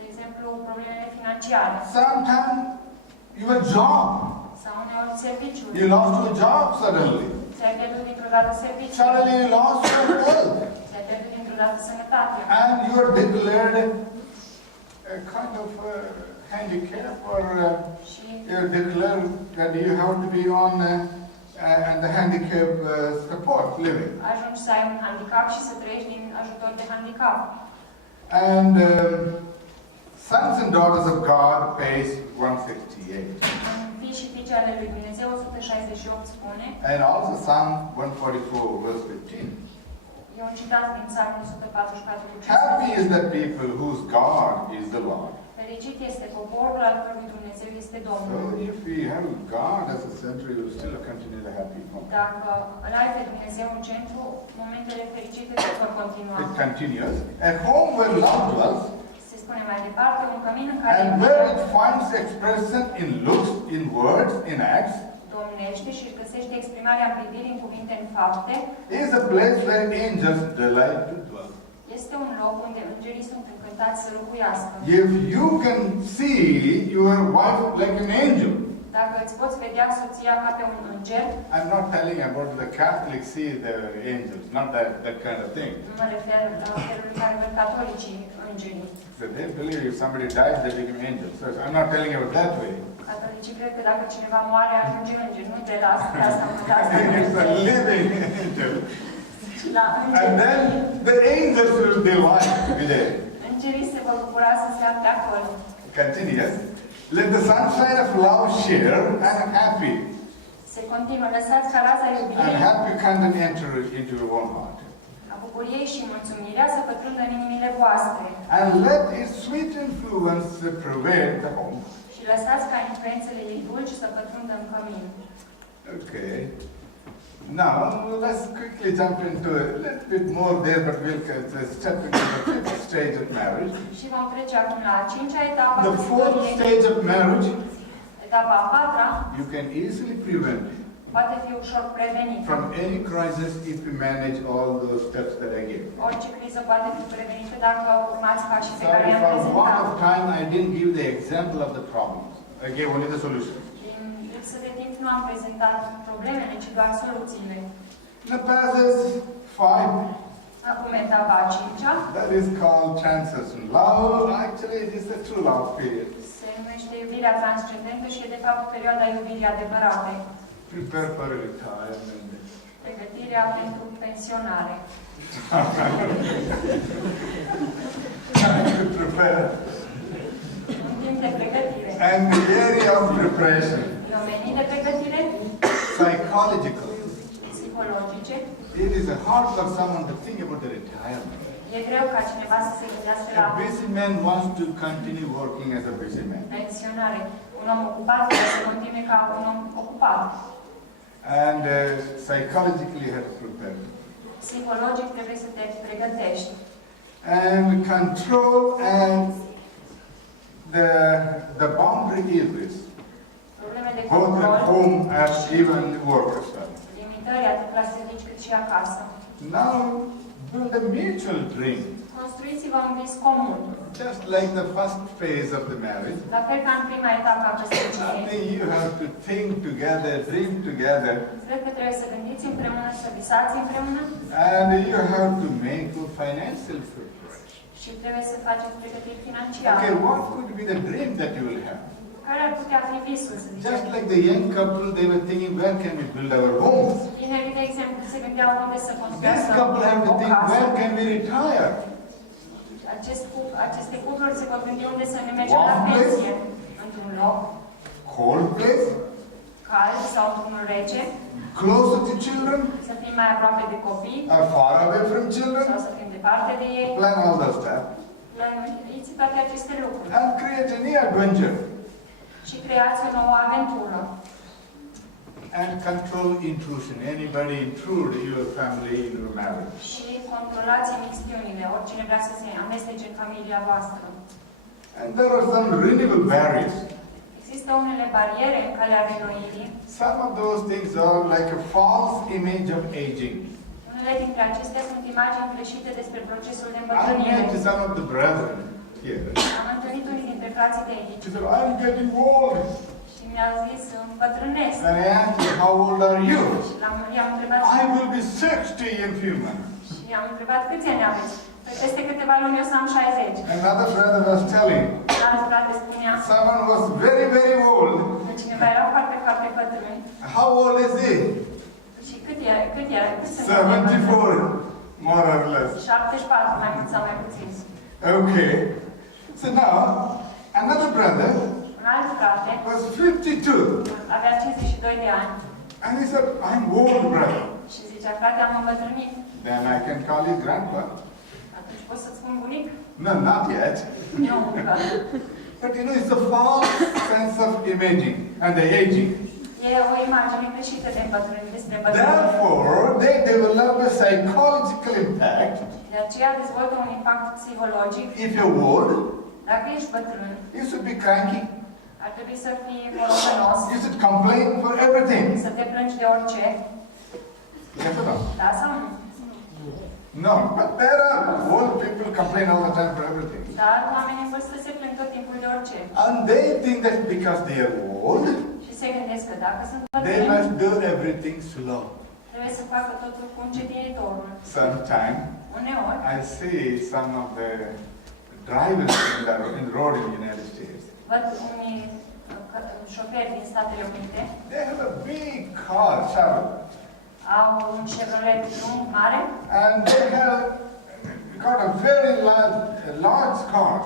De exemplu, problemele financiare Sometimes your job. sau uneori serviciul. You lost your job suddenly. Ți-ai pierdut dintr-o dată serviciul. Suddenly you lost your health. Ți-ai pierdut dintr-o dată sănătatea. And you are declared a kind of handicap, or Și you are declared that you have to be on and the handicap support living. ajungi să ai un handicap și să trăiești din ajutor de handicap. And sons and daughters of God page 168. În Fii și fiice ale lui Dumnezeu 168 spune, And also Psalm 144 verse 15. e un citat din Psalmul 144 cu Happy 15. is the people whose God is the Lord. Fericit este poporul al cărui Dumnezeu este So Domnul. if we have God as a center, you will still continue the happy moment. Dacă îl ai pe Dumnezeu în centru, momentele fericite se vor continua. It continues. A home where love dwells, Se spune mai departe, un cămin în care and where it finds expression in looks, in words, in acts, domnește și își găsește exprimarea în priviri, în cuvinte, în fapte, is a place where angels delight to dwell. este un loc unde îngerii sunt încântați să locuiască. If you can see your wife like an angel, Dacă îți poți vedea soția ca pe un înger, I'm not telling about the Catholics see the angels, not that kind of thing. nu mă refer la felul în care văd catolicii îngerii. So they believe if somebody dies, they become angels. So I'm not telling you that way. Catolicii cred că dacă cineva moare, ajunge înger. Nu de la asta am văd asta. It's a living angel. Și la And îngeri. then the angels will delight to be there. Îngerii se vor bucura să se afle acolo. Continues. Let the sunshine of love share and happy. Se continuă. Lăsați ca raza And iubirii, happy content enter into your own heart. a bucuriei și mulțumirea să pătrundă în inimile voastre. And let its sweet influence pervade the home. Și lăsați ca influențele ei dulci să pătrundă în cămin. Okay. Now, let's quickly jump into a little bit more there, but we'll step into the fifth stage of marriage. Și vom trece acum la a cincea etapă a The fourth căsătoriei. stage of marriage, Etapa a patra you can easily prevent poate fi ușor prevenită. from any crisis if you manage all those steps that I gave. Orice criză poate fi prevenită dacă urmați pașii pe care Sorry, i-am for want prezentat. of time, I didn't give the example of the problems. I gave only the solution. Din lipsă de timp nu am prezentat problemele, ci doar soluțiile. Now, passes 5, Acum etapa a cincea that is called transition. Love, actually, it is the true love period. se numește iubirea transcendentă și e de fapt perioada iubirii adevărate. Prepare for retirement. Pregătirea pentru pensionare. Prepare. Un timp de pregătire. And the area of preparation, Domenii de pregătire psychological. psihologice. It is hard for someone to think about the retirement. E greu ca cineva să se gândească la A busy man wants to continue working as a busy man. pensionare. Un om ocupat trebuie să continue ca un om ocupat. And psychologically you have to prepare. Psihologic trebuie să te pregătești. and control and the boundary is this. Probleme de Both at control, home and even work as well. limitări atât la servici cât și acasă. Now, build a mutual dream. Construiți-vă un vis comun. Just like the first phase of the marriage. La fel ca în prima etapă a I căsătoriei. think you have to think together, dream together, Cred că trebuie să gândiți împreună, să visați împreună and you have to make a financial preparation. și trebuie să faceți pregătiri financiare. Okay, what could be the dream that you will have? Care ar putea fi visul, să Just zicem? like the young couple, they were thinking, where can we build our homes? Tinerii, de exemplu, se gândeau unde să This construiască couple have to o think, casă. where can we retire? Aceste cupluri se pot gândi unde să ne mergem la Warm place? pensie. Într-un loc Cold place? cald sau într-unul rece, Closer to children? să fim mai aproape de copii Far away from sau children? să fim departe de ei. Plan all those stuff. Plănuiți toate aceste lucruri And create a new adventure. și creați o nouă aventură. And control intrusion. Anybody intrude your family in your marriage. Și controlați mixtiunile, oricine vrea să se amestece în familia voastră. And there are some renewal barriers. Există unele bariere în calea renoirii. Some of those things are like a false image of aging. Unele dintre acestea sunt imagini greșite despre procesul de I îmbătrânire. met some of the brethren here. Am întâlnit unii dintre frații de aici She said, I'm getting old. și mi-au zis, îmbătrânesc. And I asked her, how old are you? Și i-am întrebat, I will be 60 in few months. și i-am întrebat câți ani aveți. Păi peste câteva luni eu să am 60. Another brother was telling, Alt frate spunea, someone was very, very old. că cineva era foarte, foarte bătrân. How old is he? Și cât sunt 74, more or less. 74, mai mult sau mai puțin. Okay. So now, another brother Un alt frate was 52. avea 52 de ani And he said, I'm old, brother. și zicea, frate, am îmbătrânit. Then I can call you grandpa. Atunci pot să-ți spun bunic? No, not yet. Nu, încă. But you know, it's a false sense of imaging and the aging. E o imagine greșită de îmbătrânire, despre îmbătrânire. Therefore, they develop a psychological impact. De aceea dezvoltă un impact psihologic. If you're old, Dacă ești bătrân, you should be cranky. ar trebui să fii morocănos, You should complain for everything. să te plângi de orice. Yes or no? Da sau nu? No, but there are old people complain all the time for everything. Dar oamenii în vârstă se plâng tot timpul de orice. And they think that because they are old, Și se gândesc că dacă sunt they bătrâni, must do everything slow. trebuie să facă totul cu încetinitorul. Sometimes Uneori, I see some of the drivers in the road in the United States. văd unii șoferi din Statele Unite, They have a big car, shuttle, au un Chevrolet lung, mare, and they have got a very large car,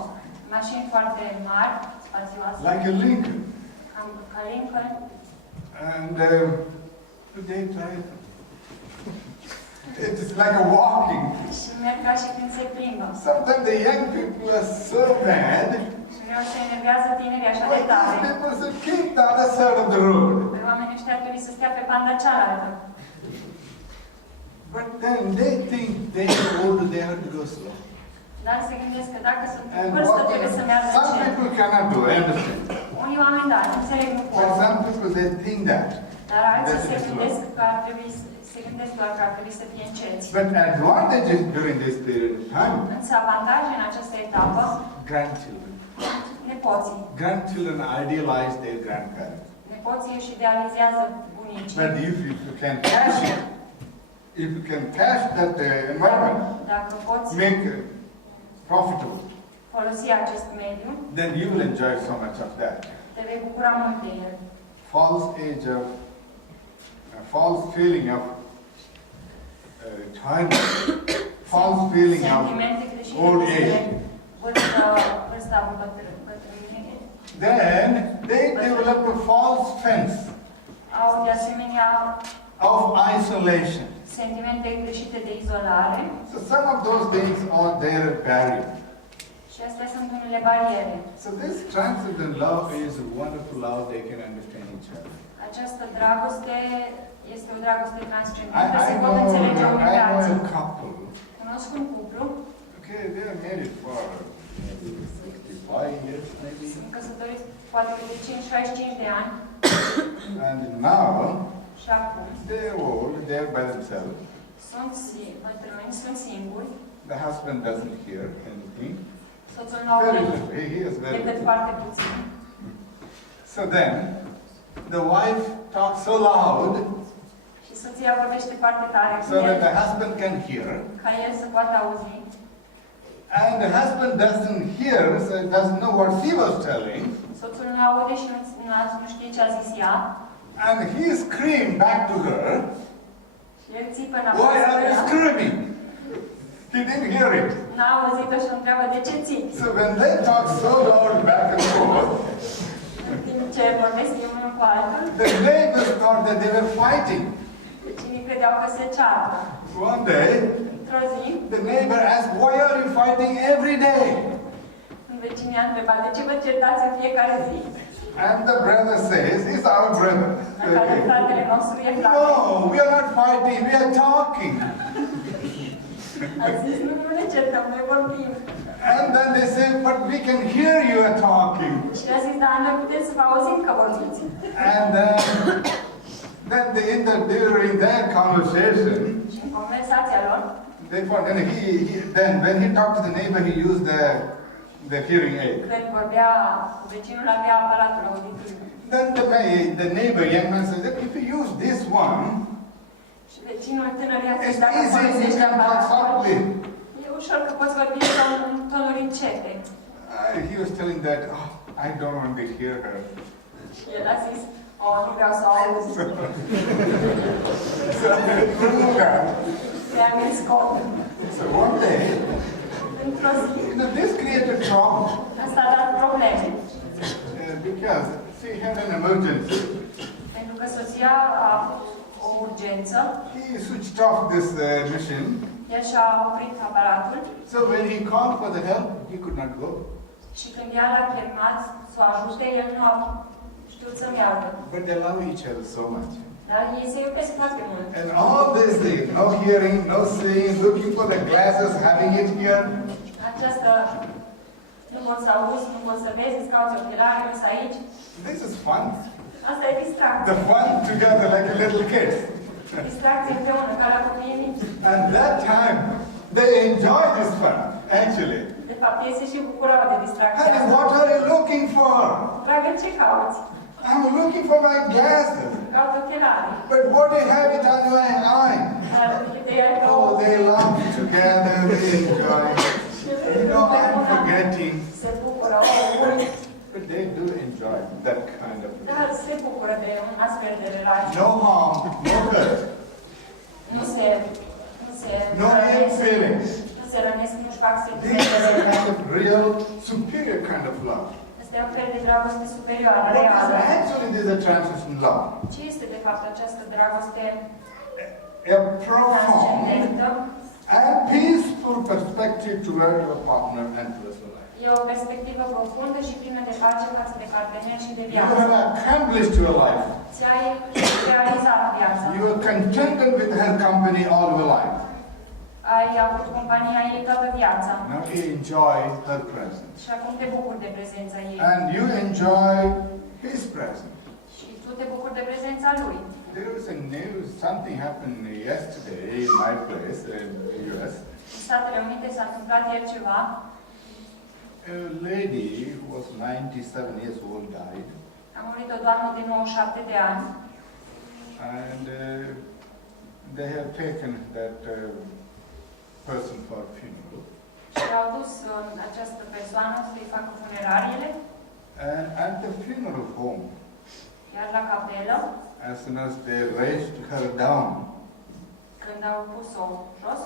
mașini foarte mari, spațioase, like a Lincoln. cam ca Lincoln, And they drive. It is like a walking. și merg ca și când se plimbă. Sometimes the young people are so bad. Și uneori se enervează tinerii așa de But these tare. people should keep the other side of the road. Că oamenii ăștia ar trebui să stea pe panda cealaltă. But then they think they are old, they have to go slow. Dar se gândesc că dacă sunt în And vârstă, trebuie să meargă some încet. people cannot do, I understand. Unii oameni, da, nu înțeleg, nu But pot. some people, they think that. Dar alții That se is gândesc că ar trebui se gândesc doar că ar trebui să fie înceți. But advantages during this period of time, Însă avantaje în această etapă, grandchildren. nepoții. Grandchildren idealize their grandparents. Nepoții își idealizează bunicii. But if you can catch it, if you can catch that environment, Dacă poți make it profitable, folosi acest mediu, then you will enjoy so much of that. te vei bucura mult de el. False age of, a false feeling of retirement, false feeling of Sentimente greșite old despre age. vârsta bătrâniei. Then they develop a false sense Au de asemenea of isolation. sentimente greșite de izolare So some of those things are their barrier. și astea sunt unele bariere. So this transcendent love is a wonderful love, they can understand each other. Această dragoste este o dragoste I, transcendentă, I se know, pot înțelege unii pe I know alții. a couple. Cunosc un cuplu Okay, they are married for maybe 65 years, maybe. Sunt căsătoriți poate de 65 de ani. And now, Și acum they're old, they're by themselves. sunt bătrâni, sunt singuri. The husband doesn't hear anything. Soțul nu aude He is very decât foarte puțin. So then, the wife talks so loud Și soția vorbește foarte tare cu so that el, the husband can hear. ca el să poată auzi. And the husband doesn't hear, so he doesn't know what she was telling. Soțul nu aude și nu știe ce a zis ea. And he screamed back to her, Și el țipă înapoi. "Why are you screaming?" He didn't hear it. N-a auzit-o și o întreabă de ce țipi. So when they talk so loud back and forth, În timp ce vorbesc unul cu altul, the neighbors thought that they were fighting. vecinii credeau că se ceartă. One day, Într-o zi, the neighbor asked, "Why are you fighting every day?" vecinii a întrebat de ce vă certați în fiecare zi. And the brother says, "He's our brother." La care fratele nostru e frate. No, we are not fighting, we are talking. A zis, nu ne certăm, noi vorbim. And then they say, "But we can hear you are talking." Și a zis, dar noi putem să vă auzim că vorbiți. And then during their conversation, Și în conversația lor, they found, and then when he talked to the neighbor, he used the hearing aid. când vorbea cu vecinul, avea aparatul auditiv. Then the neighbor, young man, says that if you use this one, Și vecinul tânăr i-a zis, it's dacă easy, you folosești can talk aparatul, softly. e ușor că poți vorbi în tonuri încete. He was telling that, "Oh, I don't want to hear her." Și el a zis, nu vreau să o aud. So remove that. Le-am zis scot. So one day, Într-o zi, this created trouble asta a dat probleme. because she had an emergency. Pentru că soția a avut o urgență, He switched off this machine. el și-a oprit aparatul So when he called for the help, he could not go. și când ea l-a chemat să o ajute, el nu a știut să meargă. But they love each other so much. Dar ei se iubesc foarte mult. And all these things, no hearing, no seeing, looking for the glasses, having it here. Această nu poți să auzi, nu poți să vezi, îți cauți ochelari, nu aici. This is fun. Asta e distracție. The fun together like a little kids. Distracție împreună, ca la copiii mici. And that time, they enjoy this fun, actually. De fapt, ei se și bucurau de distracție. Honey, what are you looking for? Dragă, ce cauți? I'm looking for my glasses. Caut ochelari. But what do you have it on your eye? Dar ideea e că Oh, they laugh together, they enjoy. You know, I'm forgetting. se bucură, uit. But they do enjoy that kind of thing. Dar se bucură de un astfel de relație. No harm, no hurt, Nu se no ill rănesc, feelings. nu se rănesc, nu-și fac This is a sentimente. kind of real, superior kind of love. Asta e un fel de dragoste superioară, What is reală. actually this a transition love? Ce este de fapt această dragoste A profound transcendentă? and peaceful perspective toward your partner and towards your life. E o perspectivă profundă și plină de pace față de partener și de You viață. have accomplished your life. Ți-ai realizat viața. You are contented with her company all your life. Ai avut compania ei toată viața. Now you enjoy her presence. Și acum te bucuri de prezența ei. And you enjoy his presence. Și tu te bucuri de prezența lui. There was a news, something happened yesterday in my place in the US. În Statele Unite s-a întâmplat ieri ceva. A lady who was 97 years old died. A murit o doamnă de 97 de ani. And they have taken that person for funeral. Și au dus această persoană să-i facă funerariile. And at the funeral home, Iar la capelă, as soon as they raised her down, când au pus-o jos,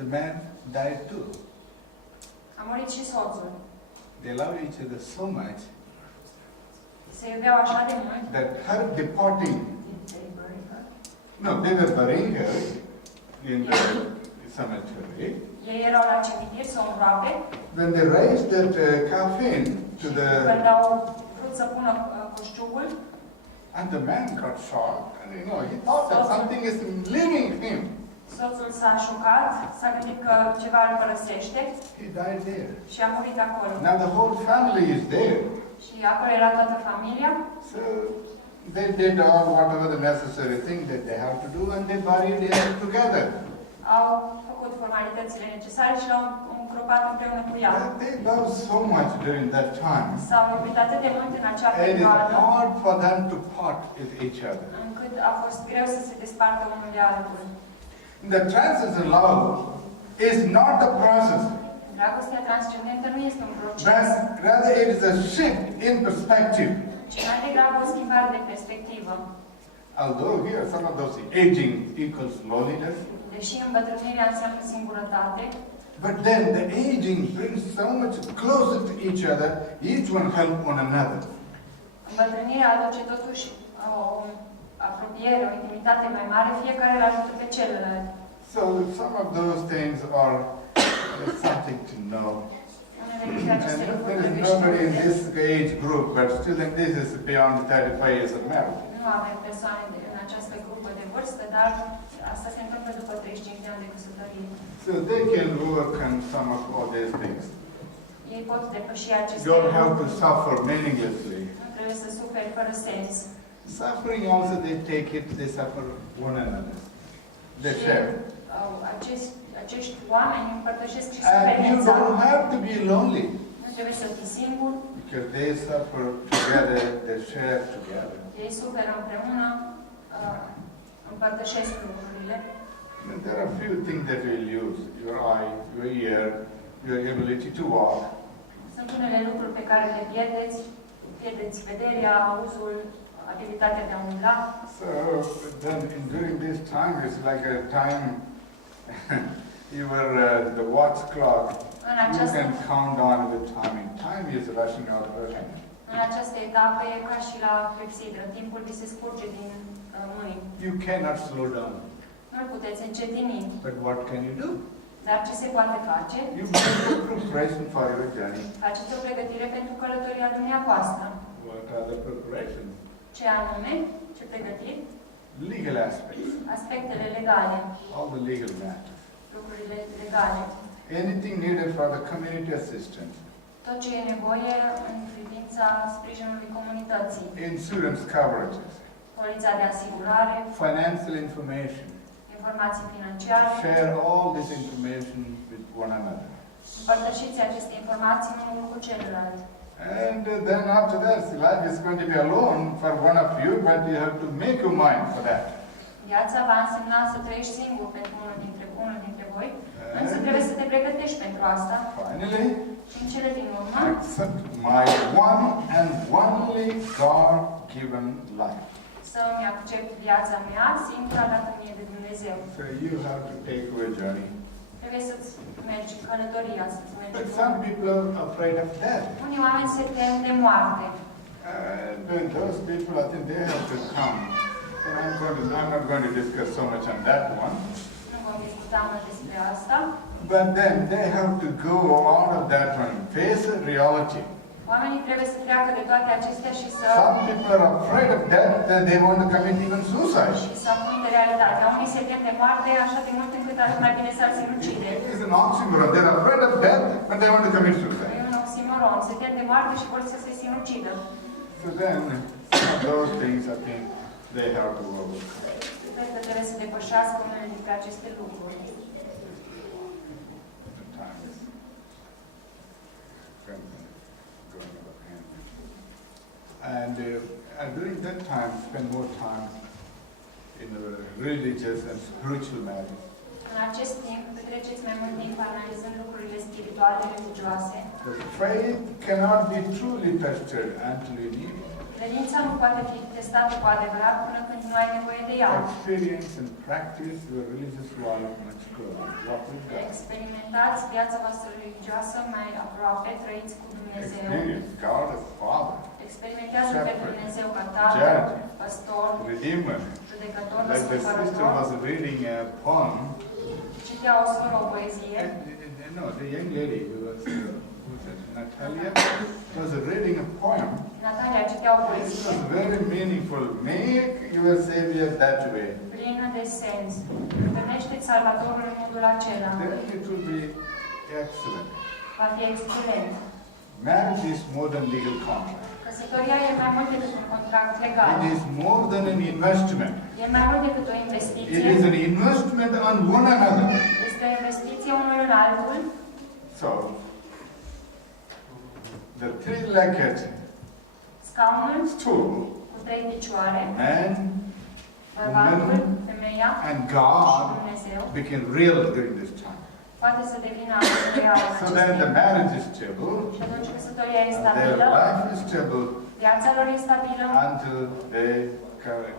the man died too. a murit și soțul. They loved each other so much Se iubeau așa de mult. that her departing, no, they were burying her in the cemetery. Ei erau la cimitir să o îngroape. When they raised that coffin to the, Când au vrut să pună coșciugul, and the man got shocked, and he thought that something is leaving him. Soțul s-a șocat, s-a gândit că ceva îl părăsește He died there. și a murit acolo. Now the whole family is there. Și acolo era toată familia. So they did all whatever the necessary thing that they have to do, and they buried him together. Au făcut formalitățile necesare și l-au îngropat împreună cu ea. And they loved so much during that time. S-au iubit atât de mult în acea It is perioadă, hard for them to part with each other. încât a fost greu să se despartă unul de altul. The transcendental love is not a process, Dragostea transcendentă nu este un proces, but rather it is a shift in perspective. ci mai degrabă o schimbare de perspectivă. Although here some of those aging equals loneliness, Deși îmbătrânirea înseamnă singurătate, but then the aging brings so much closer to each other, each one help one another. îmbătrânirea aduce totuși o apropiere, o intimitate mai mare, fiecare îl ajută pe celălalt. So some of those things are something to know. Unele dintre aceste And lucruri there is trebuie nobody in știute. this age group, but still in this is beyond 35 years of marriage. Nu avem persoane în această grupă de vârstă, dar asta se întâmplă după 35 de ani de căsătorie. So they can overcome some of all these things. Ei pot depăși aceste You don't have to lucruri. suffer meaninglessly. Nu trebuie să suferi fără sens. Suffering also, they take it, they suffer one another. They Și share. acești oameni împărtășesc și And you suferința. don't have to be lonely, Nu trebuie să fii singur. because they suffer together, they share together. Ei suferă împreună, împărtășesc lucrurile. And there are few things that we'll use: your eye, your ear, your ability to walk. Sunt unele lucruri pe care le pierdeți. Pierdeți vederea, auzul, abilitatea de a umbla. So then, during this time, it's like a time. You were the watch clock. You can count down with timing. Time is rushing out of your hand. În această etapă e ca și la clepsidră. Timpul vi se scurge din mâini. You cannot slow down. Nu-l puteți încetini. But what can you do? Dar ce se poate face? You make a preparation for your journey. Faceți o pregătire pentru călătoria dumneavoastră. What are the preparations? Ce anume? Ce pregătiri? Legal aspects. Aspectele legale. All the legal matters. Lucrurile legale. Anything needed for the community assistance. Tot ce e nevoie în privința sprijinului comunității. Insurance coverages. Polița de asigurare. Financial information. Informații financiare. Share all this information with one another. Împărtășiți aceste informații unul cu celălalt. And then after that, life is going to be alone for one of you, but you have to make your mind for that. Viața va însemna să trăiești singur pentru unul dintre voi, însă trebuie să te pregătești pentru asta. Finally, Și în cele din urmă, accept my one and only God-given life. să îmi accept viața mea, singura dată mie de Dumnezeu. So you have to take your journey. Trebuie să-ți mergi călătoria, să-ți mergi. But some people are afraid of death. Unii oameni se tem de moarte. And those people, I think they have to come. And I'm not going to discuss so much on that one. Nu vom discuta mult despre asta. But then they have to go out of that one, face reality. Oamenii trebuie să treacă de toate acestea și să... Some people are afraid of death that they want to commit even suicide. și să afrunte realitatea. Unii se tem de moarte așa de mult încât ar fi mai bine să-l sinucide. It's an oxymoron. They're afraid of death, but they want to commit suicide. E un oximoron. Se tem de moarte și vor să se sinucidă. So then, some of those things, I think, they have to overcome. Cred că trebuie să depășească unele dintre aceste lucruri. The time is going out of hand. And during that time, spend more time in religious and spiritual matters. În acest timp, petreceți mai mult timp analizând lucrurile spirituale, religioase. The faith cannot be truly tested until you need it. Credința nu poate fi testată cu adevărat până când nu ai nevoie de ea. Experience and practice your religious life much closer. Walk with God. Experimentați viața voastră religioasă mai aproape, trăiți cu Dumnezeu. Experience God as Father, Experimentează pe Dumnezeu ca Tatăl, Judge, Păstor, Redeemer. Judecător, Like the sister Răscumpărător. was reading a poem. Citea o soră o poezie. No, the young lady who was who's that? Natalia was reading a poem. Natalia citea o It poezie was very meaningful. Make your Savior that way. plină de sens. Întâlnește-ți Salvatorul în modul acela. Then it will be excellent. Va fi excelent. Marriage is more than legal contract. Căsătoria e mai mult decât un contract legal. It is more than an investment. E mai mult decât o It investiție. is an investment on one another. Este o investiție unul în altul. So, the three-legged Scaunul stool, cu 3 picioare, man, bărbatul, woman, femeia and și God Dumnezeu became real during this time. poate să devină real în So acest then the timp. marriage is stable, Și atunci căsătoria e their stabilă, life is stable viața lor e stabilă, until they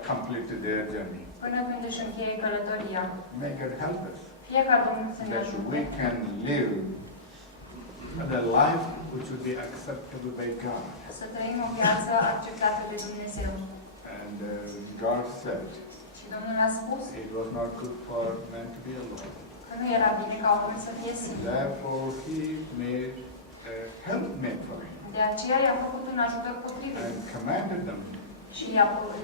complete their journey. până când își încheie călătoria. May God help us Fie ca Domnul să ne that ajute we can live the life which would be acceptable by God. să trăim o viață acceptată de Dumnezeu. And God said, Și Domnul a spus it was not good for man to be alone. că nu era bine ca omul să fie singur. Therefore, He made a helpmate for him De aceea i-a făcut un ajutor potrivit and commanded them. și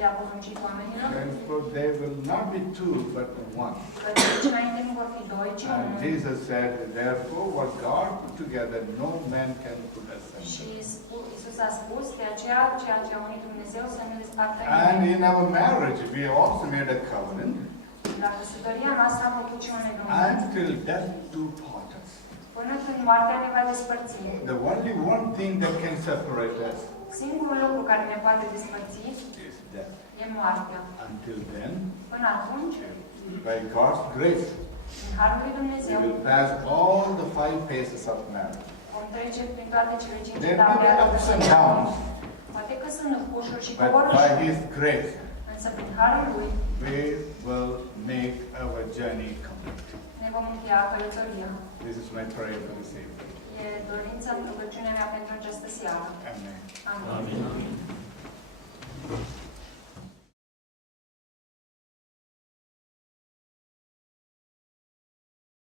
le-a poruncit oamenilor Therefore, there will not be two, but one. că deci înainte nu vor fi doi, ci And unul. Jesus said, therefore, what God put together, no man can put Și asunder. Isus a spus, de aceea ceea ce a unit Dumnezeu să nu despartă And nimeni. in our marriage, we also made a covenant. La căsătoria noastră am făcut și un legământ. Until death do part us. Până când moartea ne va despărți. The only one thing that can separate us Singurul lucru care ne poate despărți is death. e moartea. Until then, Până atunci, by God's grace, în Harul lui we Dumnezeu, will pass all the 5 phases of marriage. vom trece prin toate cele 5 There etape may be ale ups and căsătoriei. downs, Poate că sunt cușuri și but coborâși, by His grace, însă prin Harul lui we will make our journey complete. ne vom încheia călătoria. This is my prayer for this evening. E dorința, rugăciunea mea pentru această seară. Amen. Amin. Amin.